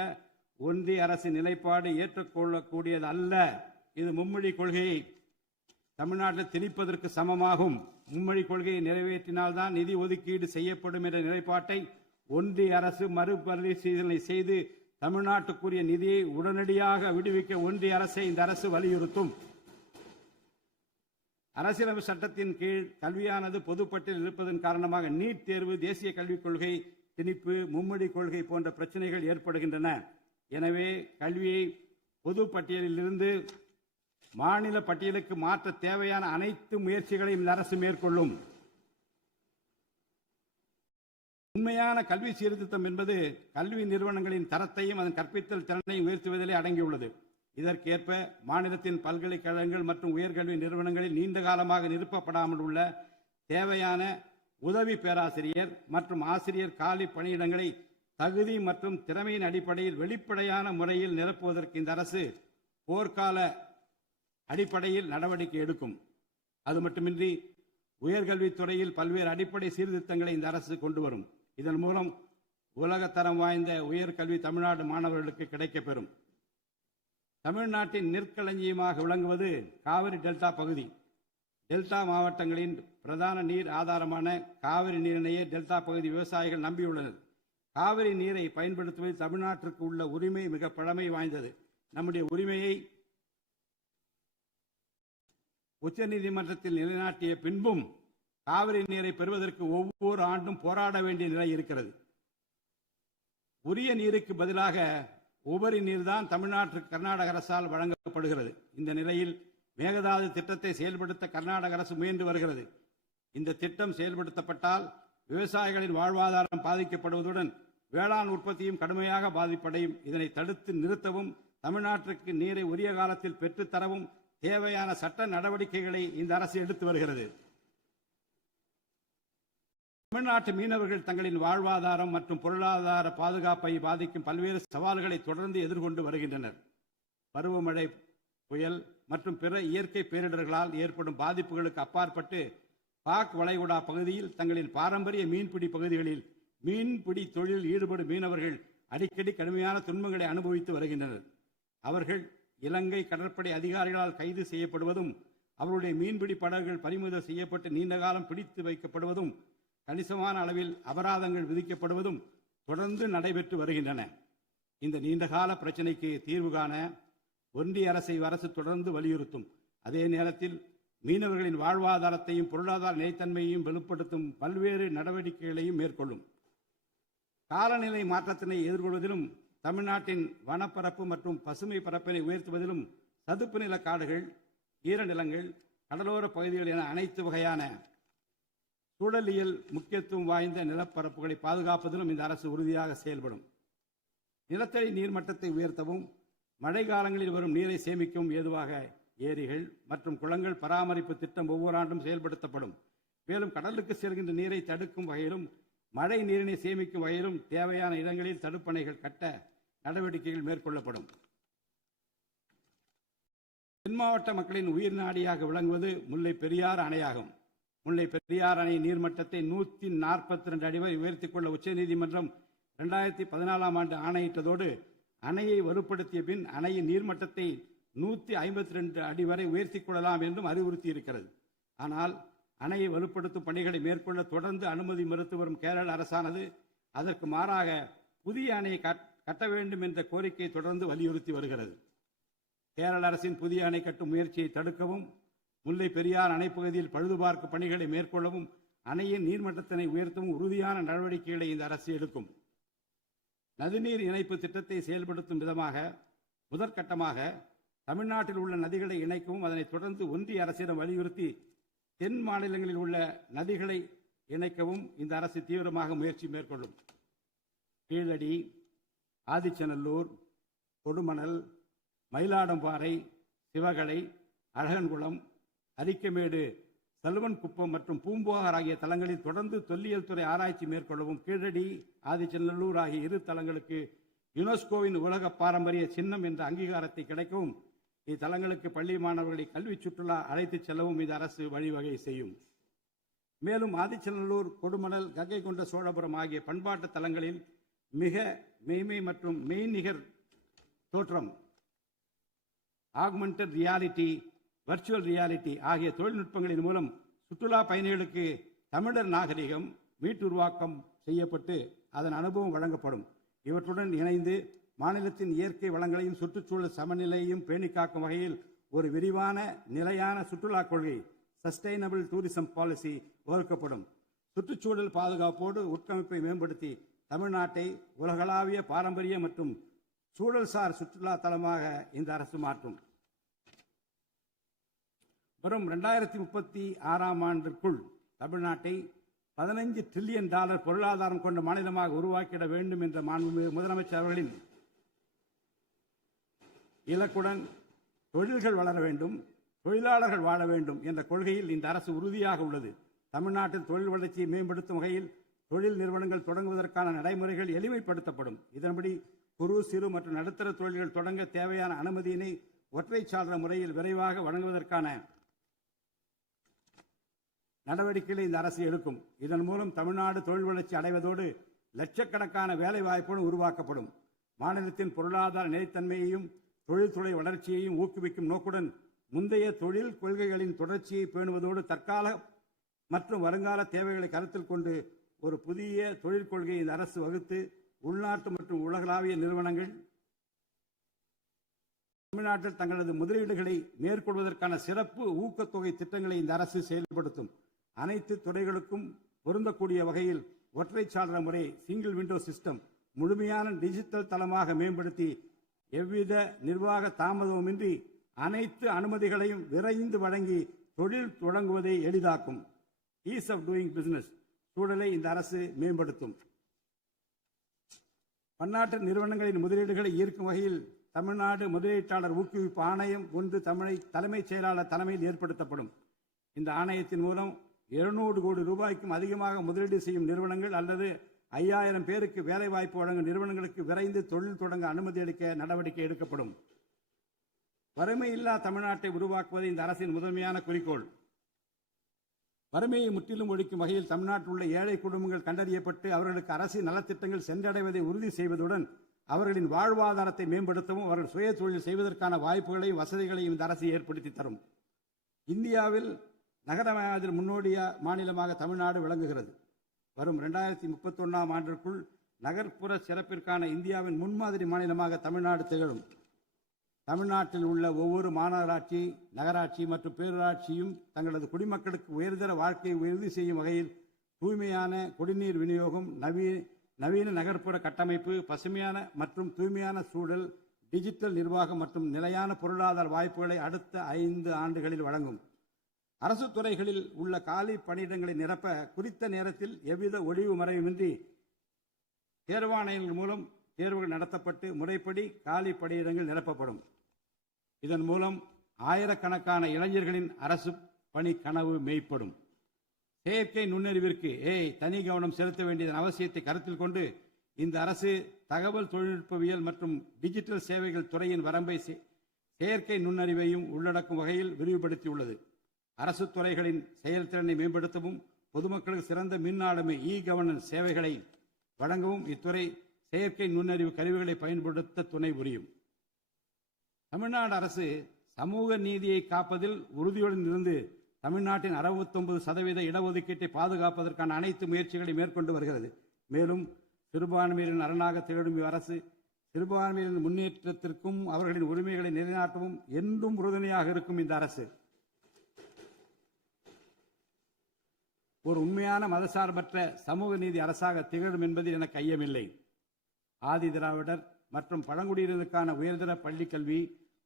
ஒன்றிய அரசின் நிலைப்பாடு ஏற்றுக்கொள்ளக்கூடியது அல்ல. இது மும்மொழி கொள்கையை தமிழ்நாட்டில் திணிப்பதற்கு சமமாகும். மும்மொழி கொள்கையை நிறைவேற்றினால்தான் நிதி ஒதுக்கீடு செய்யப்படும் என்ற நிலைப்பாட்டை ஒன்றிய அரசு மறுபரிசீலனை செய்து தமிழ்நாட்டுக்குரிய நிதியை உடனடியாக விடுவிக்க ஒன்றிய அரசை இந்த அரசு வலியுறுத்தும். அரசியலமைப்பு சட்டத்தின் கீழ் கல்வியானது பொதுப்பட்டியலில் இருப்பதன் காரணமாக நீட் தேர்வு, தேசிய கல்விக் கொள்கை திணிப்பு, மும்மொழி கொள்கை போன்ற பிரச்சனைகள் ஏற்படுகின்றன. எனவே கல்வியை பொது பட்டியலில் இருந்து மாநில பட்டியலுக்கு மாற்ற தேவையான அனைத்து முயற்சிகளையும் இந்த அரசு மேற்கொள்ளும். உண்மையான கல்வி சீர்திருத்தம் என்பது கல்வி நிறுவனங்களின் தரத்தையும் அதன் கற்பித்தல் திறனையும் உயர்த்துவதிலே அடங்கியுள்ளது. இதற்கேற்ப மாநிலத்தின் பல்கலைக்கழகங்கள் மற்றும் உயர்கல்வி நிறுவனங்களில் நீண்ட காலமாக நிரப்பப்படாமல் உள்ள தேவையான உதவி பேராசிரியர் மற்றும் ஆசிரியர் காலி பணியிடங்களை தகுதி மற்றும் திறமையின் அடிப்படையில் வெளிப்படையான முறையில் நிரப்புவதற்கு இந்த அரசு போர்க்கால அடிப்படையில் நடவடிக்கை எடுக்கும். அது மட்டுமின்றி உயர்கல்வித்துறையில் பல்வேறு அடிப்படை சீர்திருத்தங்களை இந்த அரசு கொண்டு வரும். இதன் மூலம் உலகத்தரம் வாய்ந்த உயர்கல்வி தமிழ்நாடு மாணவர்களுக்கு கிடைக்கப்பெறும். தமிழ்நாட்டின் நெற்களஞ்சியமாக விளங்குவது காவிரி டெல்டா பகுதி. டெல்டா மாவட்டங்களின் பிரதான நீர் ஆதாரமான காவிரி நீரினையே டெல்டா பகுதி விவசாயிகள் நம்பியுள்ளனர். காவிரி நீரை பயன்படுத்துவதில் தமிழ்நாட்டிற்கு உள்ள உரிமை மிக பழமை வாய்ந்தது. நம்முடைய உரிமையை உச்சநீதிமன்றத்தில் நிலைநாட்டிய பின்பும் காவிரி நீரை பெறுவதற்கு ஒவ்வொரு ஆண்டும் போராட வேண்டிய நிலை இருக்கிறது. உரிய நீருக்கு பதிலாக உபரி நீர்தான் தமிழ்நாட்டிற்கு கர்நாடக அரசால் வழங்கப்படுகிறது. இந்த நிலையில் மேகதாது திட்டத்தை செயல்படுத்த கர்நாடக அரசு முயன்று வருகிறது. இந்த திட்டம் செயல்படுத்தப்பட்டால் விவசாயிகளின் வாழ்வாதாரம் பாதிக்கப்படுவதுடன் வேளாண் உற்பத்தியும் கடுமையாக பாதிப்படையும். இதனை தடுத்து நிறுத்தவும் தமிழ்நாட்டிற்கு நீரை உரிய காலத்தில் பெற்றுத்தரவும் தேவையான சட்ட நடவடிக்கைகளை இந்த அரசு எடுத்து வருகிறது. தமிழ்நாட்டு மீனவர்கள் தங்களின் வாழ்வாதாரம் மற்றும் பொருளாதார பாதுகாப்பை பாதிக்கும் பல்வேறு சவால்களை தொடர்ந்து எதிர்கொண்டு வருகின்றனர். பருவமழை, புயல் மற்றும் பிற இயற்கை பேரிடர்களால் ஏற்படும் பாதிப்புகளுக்கு அப்பாற்பட்டு பாக் வளைகுடா பகுதியில் தங்களின் பாரம்பரிய மீன்பிடி பகுதிகளில் மீன்பிடி தொழிலில் ஈடுபடும் மீனவர்கள் அடிக்கடி கடுமையான துன்பங்களை அனுபவித்து வருகின்றனர். அவர்கள் இலங்கை கடற்படை அதிகாரிகளால் கைது செய்யப்படுவதும் அவருடைய மீன்பிடி படகுகள் பறிமுதல் செய்யப்பட்டு நீண்ட காலம் பிடித்து வைக்கப்படுவதும் கணிசமான அளவில் அபராதங்கள் விதிக்கப்படுவதும் தொடர்ந்து நடைபெற்று வருகின்றன. இந்த நீண்டகால பிரச்சினைக்கு தீர்வு காண ஒன்றிய அரசு தொடர்ந்து வலியுறுத்தும். அதே நேரத்தில் மீனவர்களின் வாழ்வாதாரத்தையும் பொருளாதார நிலைத்தன்மையையும் வலுப்படுத்தும் பல்வேறு நடவடிக்கைகளையும் மேற்கொள்ளும். காலநிலை மாற்றத்தினை எதிர்கொள்வதிலும் தமிழ்நாட்டின் வனப்பரப்பு மற்றும் பசுமை பரப்பினை உயர்த்துவதிலும் சதுப்பு நில காடுகள், ஈரநிலங்கள், கடலோர பகுதிகள் என அனைத்து வகையான சூழலியல் முக்கியத்துவம் வாய்ந்த நிலப்பரப்புகளை பாதுகாப்பதிலும் இந்த அரசு உறுதியாக செயல்படும். நிலத்தடி நீர்மட்டத்தை உயர்த்தவும் மழை காலங்களில் வரும் நீரை சேமிக்கவும் ஏதுவாக ஏரிகள் மற்றும் குளங்கள் பராமரிப்பு திட்டம் ஒவ்வொரு ஆண்டும் செயல்படுத்தப்படும். மேலும் கடலுக்கு செல்கின்ற நீரை தடுக்கும் வகையிலும் மழை நீரினை சேமிக்கும் வகையிலும் தேவையான இடங்களில் தடுப்பணைகள் கட்ட நடவடிக்கைகள் மேற்கொள்ளப்படும். தென் மாவட்ட மக்களின் உயிர் நாடியாக விளங்குவது முல்லை பெரியாறு அணையாகும். முல்லை பெரியாறு அணை நீர்மட்டத்தை 142 அடி வரை உயர்த்திக் கொள்ள உச்சநீதிமன்றம் 2014 ஆண்டு ஆணையிட்டதோடு அணையை வலுப்படுத்திய பின் அணையின் நீர்மட்டத்தை 152 அடி வரை உயர்த்திக் கொள்ளலாம் என்றும் அறிவுறுத்தி இருக்கிறது. ஆனால் அணையை வலுப்படுத்தும் பணிகளை மேற்கொள்ள தொடர்ந்து அனுமதி மறுத்து வரும் கேரள அரசானது அதற்கு மாறாக புதிய அணையை கட்ட வேண்டும் என்ற கோரிக்கையை தொடர்ந்து வலியுறுத்தி வருகிறது. கேரள அரசின் புதிய அணை கட்டும் முயற்சியை தடுக்கவும், முல்லை பெரியார் அணைப்பகுதியில் பழுதுபார்க்கும் பணிகளை மேற்கொள்ளவும், அணையின் நீர்மட்டத்தினை உயர்த்தவும் உறுதியான நடவடிக்கைகளை இந்த அரசு எடுக்கும். நதிநீர் இணைப்பு திட்டத்தை செயல்படுத்தும் விதமாக முதற்கட்டமாக தமிழ்நாட்டில் உள்ள நதிகளை இணைக்கவும், அதனைத் தொடர்ந்து ஒன்றிய அரசிடம் வலியுறுத்தி தென் மாநிலங்களில் உள்ள நதிகளை இணைக்கவும் இந்த அரசு தீவிரமாக முயற்சி மேற்கொள்ளும். கீழடி, ஆதிச்சநல்லூர், கொடுமணல், மயிலாடும்பாறை, சிவகலை, அழகன்குளம், அரிக்கமேடு, செல்வன்குப்பம் மற்றும் பூம்புகார் ஆகிய தலங்களில் தொடர்ந்து தொல்லியல் துறை ஆராய்ச்சி மேற்கொள்ளவும், கீழடி, ஆதிச்சநல்லூர் ஆகிய இரு தலங்களுக்கு யுனெஸ்கோவின் உலக பாரம்பரிய சின்னம் என்ற அங்கீகாரத்தை கிடைக்கவும், இத்தலங்களுக்கு பள்ளி மாணவர்களை கல்வி சுற்றுலா அழைத்துச் செல்லவும் இந்த அரசு வழிவகை செய்யும். மேலும் ஆதிச்சநல்லூர், கொடுமணல், கங்கை கொண்ட சோழபுரம் ஆகிய பண்பாட்டு தலங்களில் மிக மெய்மை மற்றும் மெய்நிகர் தோற்றம், ஆக்மெண்டட் ரியாலிட்டி, வர்ச்சுவல் ரியாலிட்டி ஆகிய தொழில்நுட்பங்களின் மூலம் சுற்றுலா பயணிகளுக்கு தமிழர் நாகரிகம் மீட்டுருவாக்கம் செய்யப்பட்டு அதன் அனுபவம் வழங்கப்படும். இவற்றுடன் இணைந்து மாநிலத்தின் இயற்கை வளங்களையும் சுற்றுச்சூழல் சமநிலையையும் பேணி காக்கும் வகையில் ஒரு விரிவான நிலையான சுற்றுலா கொள்கை, சஸ்டைனபிள் டூரிசம் பாலிசி வகுக்கப்படும். சுற்றுச்சூழல் பாதுகாப்போடு உட்கமைப்பை மேம்படுத்தி தமிழ்நாட்டை உலகளாவிய பாரம்பரிய மற்றும் சூழல்சார் சுற்றுலா தலமாக இந்த அரசு மாற்றும். வரும் 2036ஆம் ஆண்டிற்குள் தமிழ்நாட்டை $15 டிரில்லியன் பொருளாதாரம் கொண்ட மாநிலமாக உருவாக்கிட வேண்டும் என்ற முதலமைச்சர் அவர்களின் இலக்குடன் தொழில்கள் வளர வேண்டும், தொழிலாளர்கள் வாழ வேண்டும் என்ற கொள்கையில் இந்த அரசு உறுதியாக உள்ளது. தமிழ்நாட்டில் தொழில் வளர்ச்சியை மேம்படுத்தும் வகையில் தொழில் நிறுவனங்கள் தொடங்குவதற்கான நடைமுறைகள் எளிமைப்படுத்தப்படும். இதன்படி குறு, சிறு மற்றும் நடுத்தர தொழில்கள் தொடங்க தேவையான அனுமதியினை ஒற்றைச்சாளர முறையில் விரைவாக வழங்குவதற்கான நடவடிக்கைகளை இந்த அரசு எடுக்கும். இதன் மூலம் தமிழ்நாடு தொழில் வளர்ச்சி அடைவதோடு லட்சக்கணக்கான வேலை வாய்ப்புகளும் உருவாக்கப்படும். மாநிலத்தின் பொருளாதார நிலைத்தன்மையையும் தொழில்துறை வளர்ச்சியையும் ஊக்குவிக்கும் நோக்குடன் முந்தைய தொழில் கொள்கைகளின் தொடர்ச்சியை பேணுவதோடு தற்கால மற்றும் வருங்கால தேவைகளை கருத்தில் கொண்டு ஒரு புதிய தொழில் கொள்கையை இந்த அரசு வகுத்து உள்நாட்டு மற்றும் உலகளாவிய நிறுவனங்கள் தமிழ்நாட்டில் தங்களது முதலீடுகளை மேற்கொள்வதற்கான சிறப்பு ஊக்கத்தொகை திட்டங்களை இந்த அரசு செயல்படுத்தும். அனைத்து துறைகளுக்கும் பொருந்தக்கூடிய வகையில் ஒற்றைச்சாளர முறை, சிங்கிள் விண்டோ சிஸ்டம் முழுமையான டிஜிட்டல் தளமாக மேம்படுத்தி எவ்வித நிர்வாக தாமதமுமின்றி அனைத்து அனுமதிகளையும் விரைந்து வழங்கி தொழில் தொடங்குவதை எளிதாக்கும். ஈஸ் ஆஃப் டூயிங் பிசினஸ் சூழலை இந்த அரசு மேம்படுத்தும். பன்னாட்டு நிறுவனங்களின் முதலீடுகளை ஈர்க்கும் வகையில் தமிழ்நாடு முதலீட்டாளர் ஊக்குவிப்பு ஆணையம் ஒன்று தலைமைச் செயலாளர் தலைமையில் ஏற்படுத்தப்படும். இந்த ஆணையத்தின் மூலம் 200 கோடி ரூபாய்க்கும் அதிகமாக முதலீடு செய்யும் நிறுவனங்கள் அல்லது 5000 பேருக்கு வேலைவாய்ப்பு வழங்கும் நிறுவனங்களுக்கு விரைந்து தொழில் தொடங்க அனுமதி அளிக்க நடவடிக்கை எடுக்கப்படும். வறுமையில்லா தமிழ்நாட்டை உருவாக்குவது இந்த அரசின் முதன்மையான குறிக்கோள். வறுமையை முற்றிலும் ஒழிக்கும் வகையில் தமிழ்நாட்டில் உள்ள ஏழை குடும்பங்கள் கண்டறியப்பட்டு அவர்களுக்கு அரசின் நலத்திட்டங்கள் சென்றடைவதை உறுதி செய்வதுடன் அவர்களின் வாழ்வாதாரத்தை மேம்படுத்தவும் அவர்கள் சுய தொழில் செய்வதற்கான வாய்ப்புகளையும் வசதிகளையும் இந்த அரசு ஏற்படுத்தி தரும். இந்தியாவில் நகரமயமாதல் முன்னோடிய மாநிலமாக தமிழ்நாடு விளங்குகிறது. வரும் 2031ஆம் ஆண்டிற்குள் நகர்ப்புற சிறப்பிற்கான இந்தியாவின் முன்மாதிரி மாநிலமாக தமிழ்நாடு திகழும். தமிழ்நாட்டில் உள்ள ஒவ்வொரு மாநகராட்சி, நகராட்சி மற்றும் பேரூராட்சியும் தங்களது குடிமக்களுக்கு உயர்தர வாழ்க்கையை உறுதி செய்யும் வகையில் தூய்மையான குடிநீர் விநியோகம், நவீன நகர்ப்புற கட்டமைப்பு, பசுமையான மற்றும் தூய்மையான சூழல், டிஜிட்டல் நிர்வாகம் மற்றும் நிலையான பொருளாதார வாய்ப்புகளை அடுத்த 5 ஆண்டுகளில் வழங்கும். அரசு துறைகளில் உள்ள காலி பணியிடங்களை நிரப்ப குறித்த நேரத்தில் எவ்வித ஒளிவு மறைவுமின்றி தேர்வாணையங்கள் மூலம் தேர்வுகள் நடத்தப்பட்டு முறைப்படி காலி பணியிடங்கள் நிரப்பப்படும். இதன் மூலம் ஆயிரக்கணக்கான இளைஞர்களின் அரசு பணி கனவு மெய்ப்படும். செயற்கை நுண்ணறிவிற்கு தனி கவனம் செலுத்த வேண்டியதன் அவசியத்தை கருத்தில் கொண்டு இந்த அரசு தகவல் தொழில்நுட்பவியல் மற்றும் டிஜிட்டல் சேவைகள் துறையின் வரம்பை செயற்கை நுண்ணறிவையும் உள்ளடக்கும் வகையில் விரிவுபடுத்தியுள்ளது. அரசு துறைகளின் செயல்திறனை மேம்படுத்தவும் பொதுமக்களுக்கு சிறந்த மின் ஆளுமை கவர்னன்ஸ் சேவைகளை வழங்கவும் இத்துறை செயற்கை நுண்ணறிவு கருவிகளை பயன்படுத்த துணை புரியும். தமிழ்நாடு அரசு சமூக நீதியை காப்பதில் உறுதியுடன் இருந்து தமிழ்நாட்டின் 69% இடஒதுக்கீட்டை பாதுகாப்பதற்கான அனைத்து முயற்சிகளை மேற்கொண்டு வருகிறது. மேலும் சிறுபான்மையினரின் அரணாக திகழும் இவ்வரசு சிறுபான்மையினரின் முன்னேற்றத்திற்கும் அவர்களின் உரிமைகளை நிலைநாட்டவும் என்றும் உறுதுணையாக இருக்கும் இந்த அரசு ஒரு உண்மையான மதசார்பற்ற சமூக நீதி அரசாக திகழும் என்பதில் எனக்கு ஐயமில்லை. ஆதி திராவிடர் மற்றும் பழங்குடியினருக்கான உயர்தர பள்ளி கல்வி,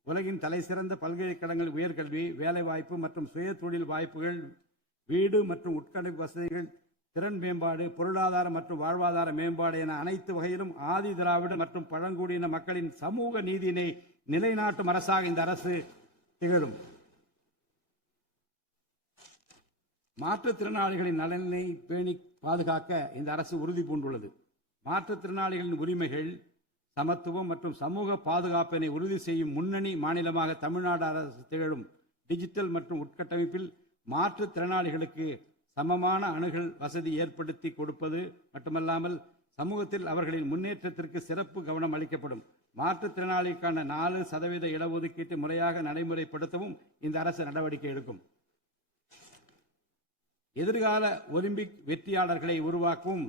உலகின் தலைசிறந்த பல்கலைக்கழகங்கள் உயர்கல்வி, வேலைவாய்ப்பு மற்றும் சுய தொழில் வாய்ப்புகள், வீடு மற்றும் உட்கட்டமைப்பு வசதிகள், திறன் மேம்பாடு, பொருளாதார மற்றும் வாழ்வாதார மேம்பாடு என அனைத்து வகையிலும் ஆதி திராவிடர் மற்றும் பழங்குடியின மக்களின் சமூக நீதியினை நிலைநாட்டும் அரசாக இந்த அரசு திகழும். மாற்றுத்திறனாளிகளின் நலனை பேணி பாதுகாக்க இந்த அரசு உறுதி பூண்டுள்ளது. மாற்றுத்திறனாளிகளின் உரிமைகள், சமத்துவம் மற்றும் சமூக பாதுகாப்பினை உறுதி செய்யும் முன்னணி மாநிலமாக தமிழ்நாடு அரசு திகழும். டிஜிட்டல் மற்றும் உட்கட்டமைப்பில் மாற்றுத்திறனாளிகளுக்கு சமமான அணுகல் வசதி ஏற்படுத்தி கொடுப்பது மட்டுமல்லாமல் சமூகத்தில் அவர்களின் முன்னேற்றத்திற்கு சிறப்பு கவனம் அளிக்கப்படும். மாற்றுத்திறனாளிக்கான 4% இடஒதுக்கீட்டு முறையாக நடைமுறைப்படுத்தவும் இந்த அரசு நடவடிக்கை எடுக்கும். எதிர்கால ஒலிம்பிக் வெற்றியாளர்களை உருவாக்கவும்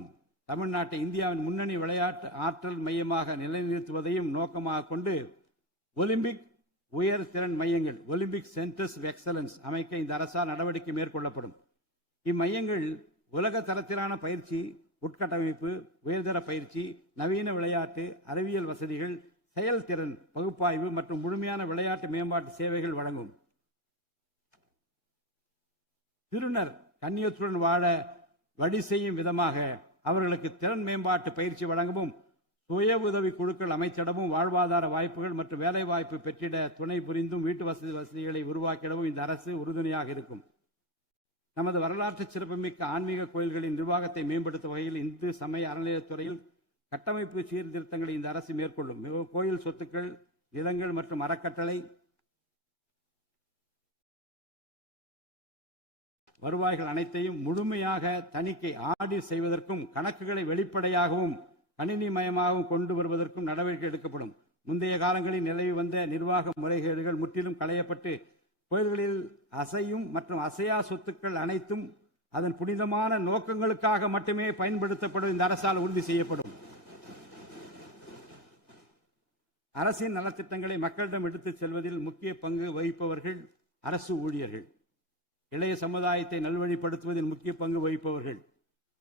தமிழ்நாட்டை இந்தியாவின் முன்னணி விளையாட்டு ஆற்றல் மையமாக நிலைநிறுத்துவதையும் நோக்கமாக கொண்டு ஒலிம்பிக் உயர் திறன் மையங்கள் ஒலிம்பிக் சென்டர்ஸ் ஆஃப் எக்ஸலன்ஸ் அமைக்க இந்த அரசால் நடவடிக்கை மேற்கொள்ளப்படும். இம்மையங்கள் உலக தரத்திலான பயிற்சி, உட்கட்டமைப்பு, உயர்தர பயிற்சி, நவீன விளையாட்டு, அறிவியல் வசதிகள், செயல்திறன் பகுப்பாய்வு மற்றும் முழுமையான விளையாட்டு மேம்பாட்டு சேவைகள் வழங்கும். திருநர் கண்ணியத்துடன் வாழ வழி செய்யும் விதமாக அவர்களுக்கு திறன் மேம்பாட்டு பயிற்சி வழங்கவும், சுய உதவி குழுக்கள் அமைச்சிடவும், வாழ்வாதார வாய்ப்புகள் மற்றும் வேலை வாய்ப்பு பெற்றிட துணை புரிந்தும் வீட்டு வசதிகளை உருவாக்கிடவும் இந்த அரசு உறுதுணையாக இருக்கும். நமது வரலாற்று சிறப்புமிக்க ஆன்மீக கோயில்களின் நிர்வாகத்தை மேம்படுத்தும் வகையில் இந்து சமய அறநிலையத்துறையில் கட்டமைப்பு சீர்திருத்தங்களை இந்த அரசு மேற்கொள்ளும். கோயில் சொத்துக்கள், நிலங்கள் மற்றும் அறக்கட்டளை வருவாய்கள் அனைத்தையும் முழுமையாக தணிக்கை ஆடிட் செய்வதற்கும் கணக்குகளை வெளிப்படையாகவும் கணினிமயமாகவும் கொண்டு வருவதற்கும் நடவடிக்கை எடுக்கப்படும். முந்தைய காலங்களில் நிலவி வந்த நிர்வாக முறைகேடுகள் முற்றிலும் களையப்பட்டு கோயில்களில் அசையும் மற்றும் அசையா சொத்துக்கள் அனைத்தும் அதன் புனிதமான நோக்கங்களுக்காக மட்டுமே பயன்படுத்தப்படும் இந்த அரசால் உறுதி செய்யப்படும். அரசின் நலத்திட்டங்களை மக்களிடம் எடுத்துச் செல்வதில் முக்கிய பங்கு வகிப்பவர்கள் அரசு ஊழியர்கள். இளைய சமுதாயத்தை நல்வழிப்படுத்துவதில் முக்கிய பங்கு வகிப்பவர்கள்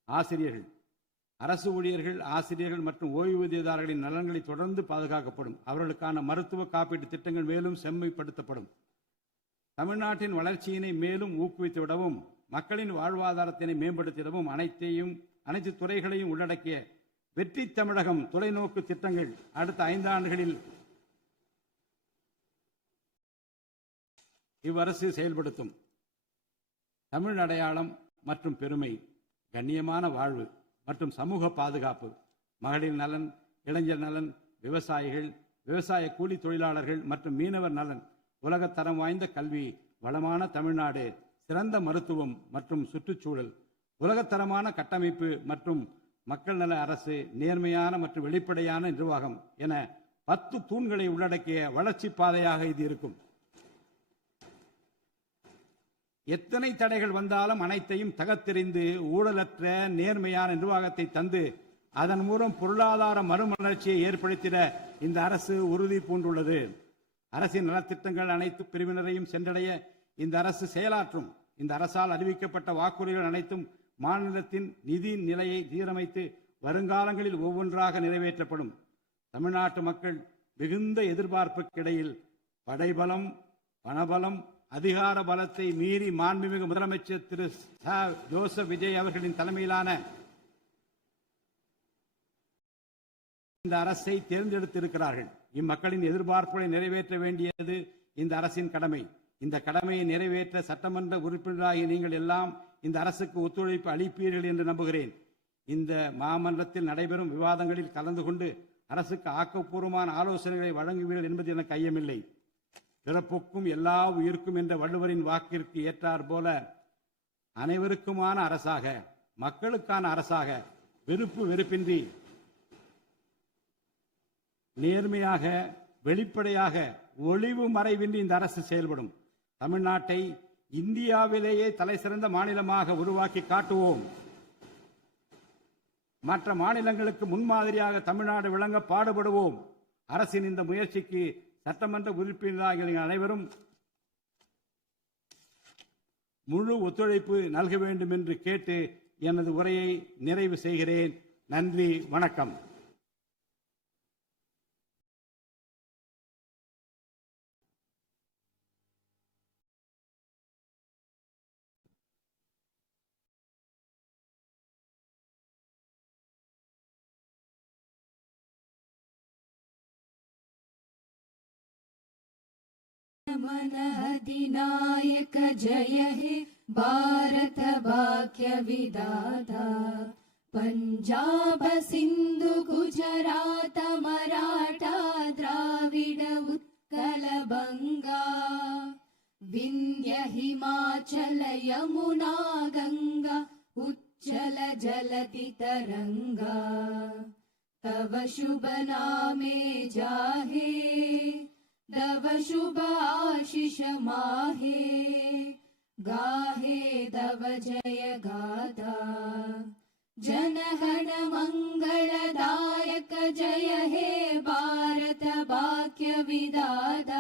ஆசிரியர்கள். அரசு ஊழியர்கள், ஆசிரியர்கள் மற்றும் ஓய்வூதியதாரர்களின் நலன்களை தொடர்ந்து பாதுகாக்கப்படும். அவர்களுக்கான மருத்துவ காப்பீட்டு திட்டங்கள் மேலும் செம்மைப்படுத்தப்படும். தமிழ்நாட்டின் வளர்ச்சியினை மேலும் ஊக்குவித்துவிடவும், மக்களின் வாழ்வாதாரத்தினை மேம்படுத்திடவும் அனைத்து துறைகளையும் உள்ளடக்கிய வெற்றி தமிழகம் தொலைநோக்கு திட்டங்கள் அடுத்த 5 ஆண்டுகளில் இவ்வரசு செயல்படுத்தும். தமிழ் அடையாளம் மற்றும் பெருமை, கண்ணியமான வாழ்வு மற்றும் சமூக பாதுகாப்பு, மகளிர் நலன், இளைஞர் நலன், விவசாயிகள், விவசாய கூலி தொழிலாளர்கள் மற்றும் மீனவர் நலன், உலகத்தரம் வாய்ந்த கல்வி, வளமான தமிழ்நாடு, சிறந்த மருத்துவம் மற்றும் சுற்றுச்சூழல், உலகத்தரமான கட்டமைப்பு மற்றும் மக்கள் நல அரசு, நேர்மையான மற்றும் வெளிப்படையான நிர்வாகம் என 10 தூண்களை உள்ளடக்கிய வளர்ச்சி பாதையாக இது இருக்கும். எத்தனை தடைகள் வந்தாலும் அனைத்தையும் தகர்த்தெறிந்து ஊழலற்ற நேர்மையான நிர்வாகத்தை தந்து அதன் மூலம் பொருளாதார மறுமலர்ச்சியை ஏற்படுத்திட இந்த அரசு உறுதி பூண்டுள்ளது. அரசின் நலத்திட்டங்கள் அனைத்து பிரிவினரையும் சென்றடைய இந்த அரசு செயலாற்றும். இந்த அரசால் அறிவிக்கப்பட்ட வாக்குறுதிகள் அனைத்தும் மாநிலத்தின் நிதி நிலையை சீரமைத்து வருங்காலங்களில் ஒவ்வொன்றாக நிறைவேற்றப்படும். தமிழ்நாட்டு மக்கள் மிகுந்த எதிர்பார்ப்புக்கிடையில் படைபலம், பணபலம், அதிகார பலத்தை மீறி மாண்புமிகு முதலமைச்சர் திரு ஜோசப் விஜய் அவர்களின் தலைமையிலான இந்த அரசை தேர்ந்தெடுத்திருக்கிறார்கள். இம்மக்களின் எதிர்பார்ப்புகளை நிறைவேற்ற வேண்டியது இந்த அரசின் கடமை. இந்த கடமையை நிறைவேற்ற சட்டமன்ற உறுப்பினராகிய நீங்கள் எல்லாம் இந்த அரசுக்கு ஒத்துழைப்பு அளிப்பீர்கள் என்று நம்புகிறேன். இந்த மாமன்றத்தில் நடைபெறும் விவாதங்களில் கலந்து கொண்டு அரசுக்கு ஆக்கப்பூர்வமான ஆலோசனைகளை வழங்குவீர்கள் என்பது எனக்கு ஐயமில்லை. பிறப்புக்கும் எல்லா உயிருக்கும் என்ற வள்ளுவரின் வாக்கிற்கு ஏற்றார் போல அனைவருக்குமான அரசாக, மக்களுக்கான அரசாக, வெறுப்பு வெறுப்பின்றி நேர்மையாக, வெளிப்படையாக, ஒளிவு மறைவின்றி இந்த அரசு செயல்படும். தமிழ்நாட்டை இந்தியாவிலேயே தலைசிறந்த மாநிலமாக உருவாக்கி காட்டுவோம். மற்ற மாநிலங்களுக்கு முன்மாதிரியாக தமிழ்நாடு விளங்க பாடுபடுவோம். அரசின் இந்த முயற்சிக்கு சட்டமன்ற உறுப்பினர்கள் அனைவரும் முழு ஒத்துழைப்பு நல்க வேண்டும் என்று கேட்டு எனது உரையை நிறைவு செய்கிறேன். நன்றி, வணக்கம். मन अधिनायक जय हे भारत भाग्य विधाता पंजाब सिंधु गुजरात मराठा द्राविड उत्कल बंगा विंध्य हिमाचल यमुना गंगा उच्चल जलति तरंगा तव शुभ नामे जाहे तव शुभ आशीष माहे गाहे तव जय गाथा जनगण मंगलदायक जय हे भारत भाग्य विधाता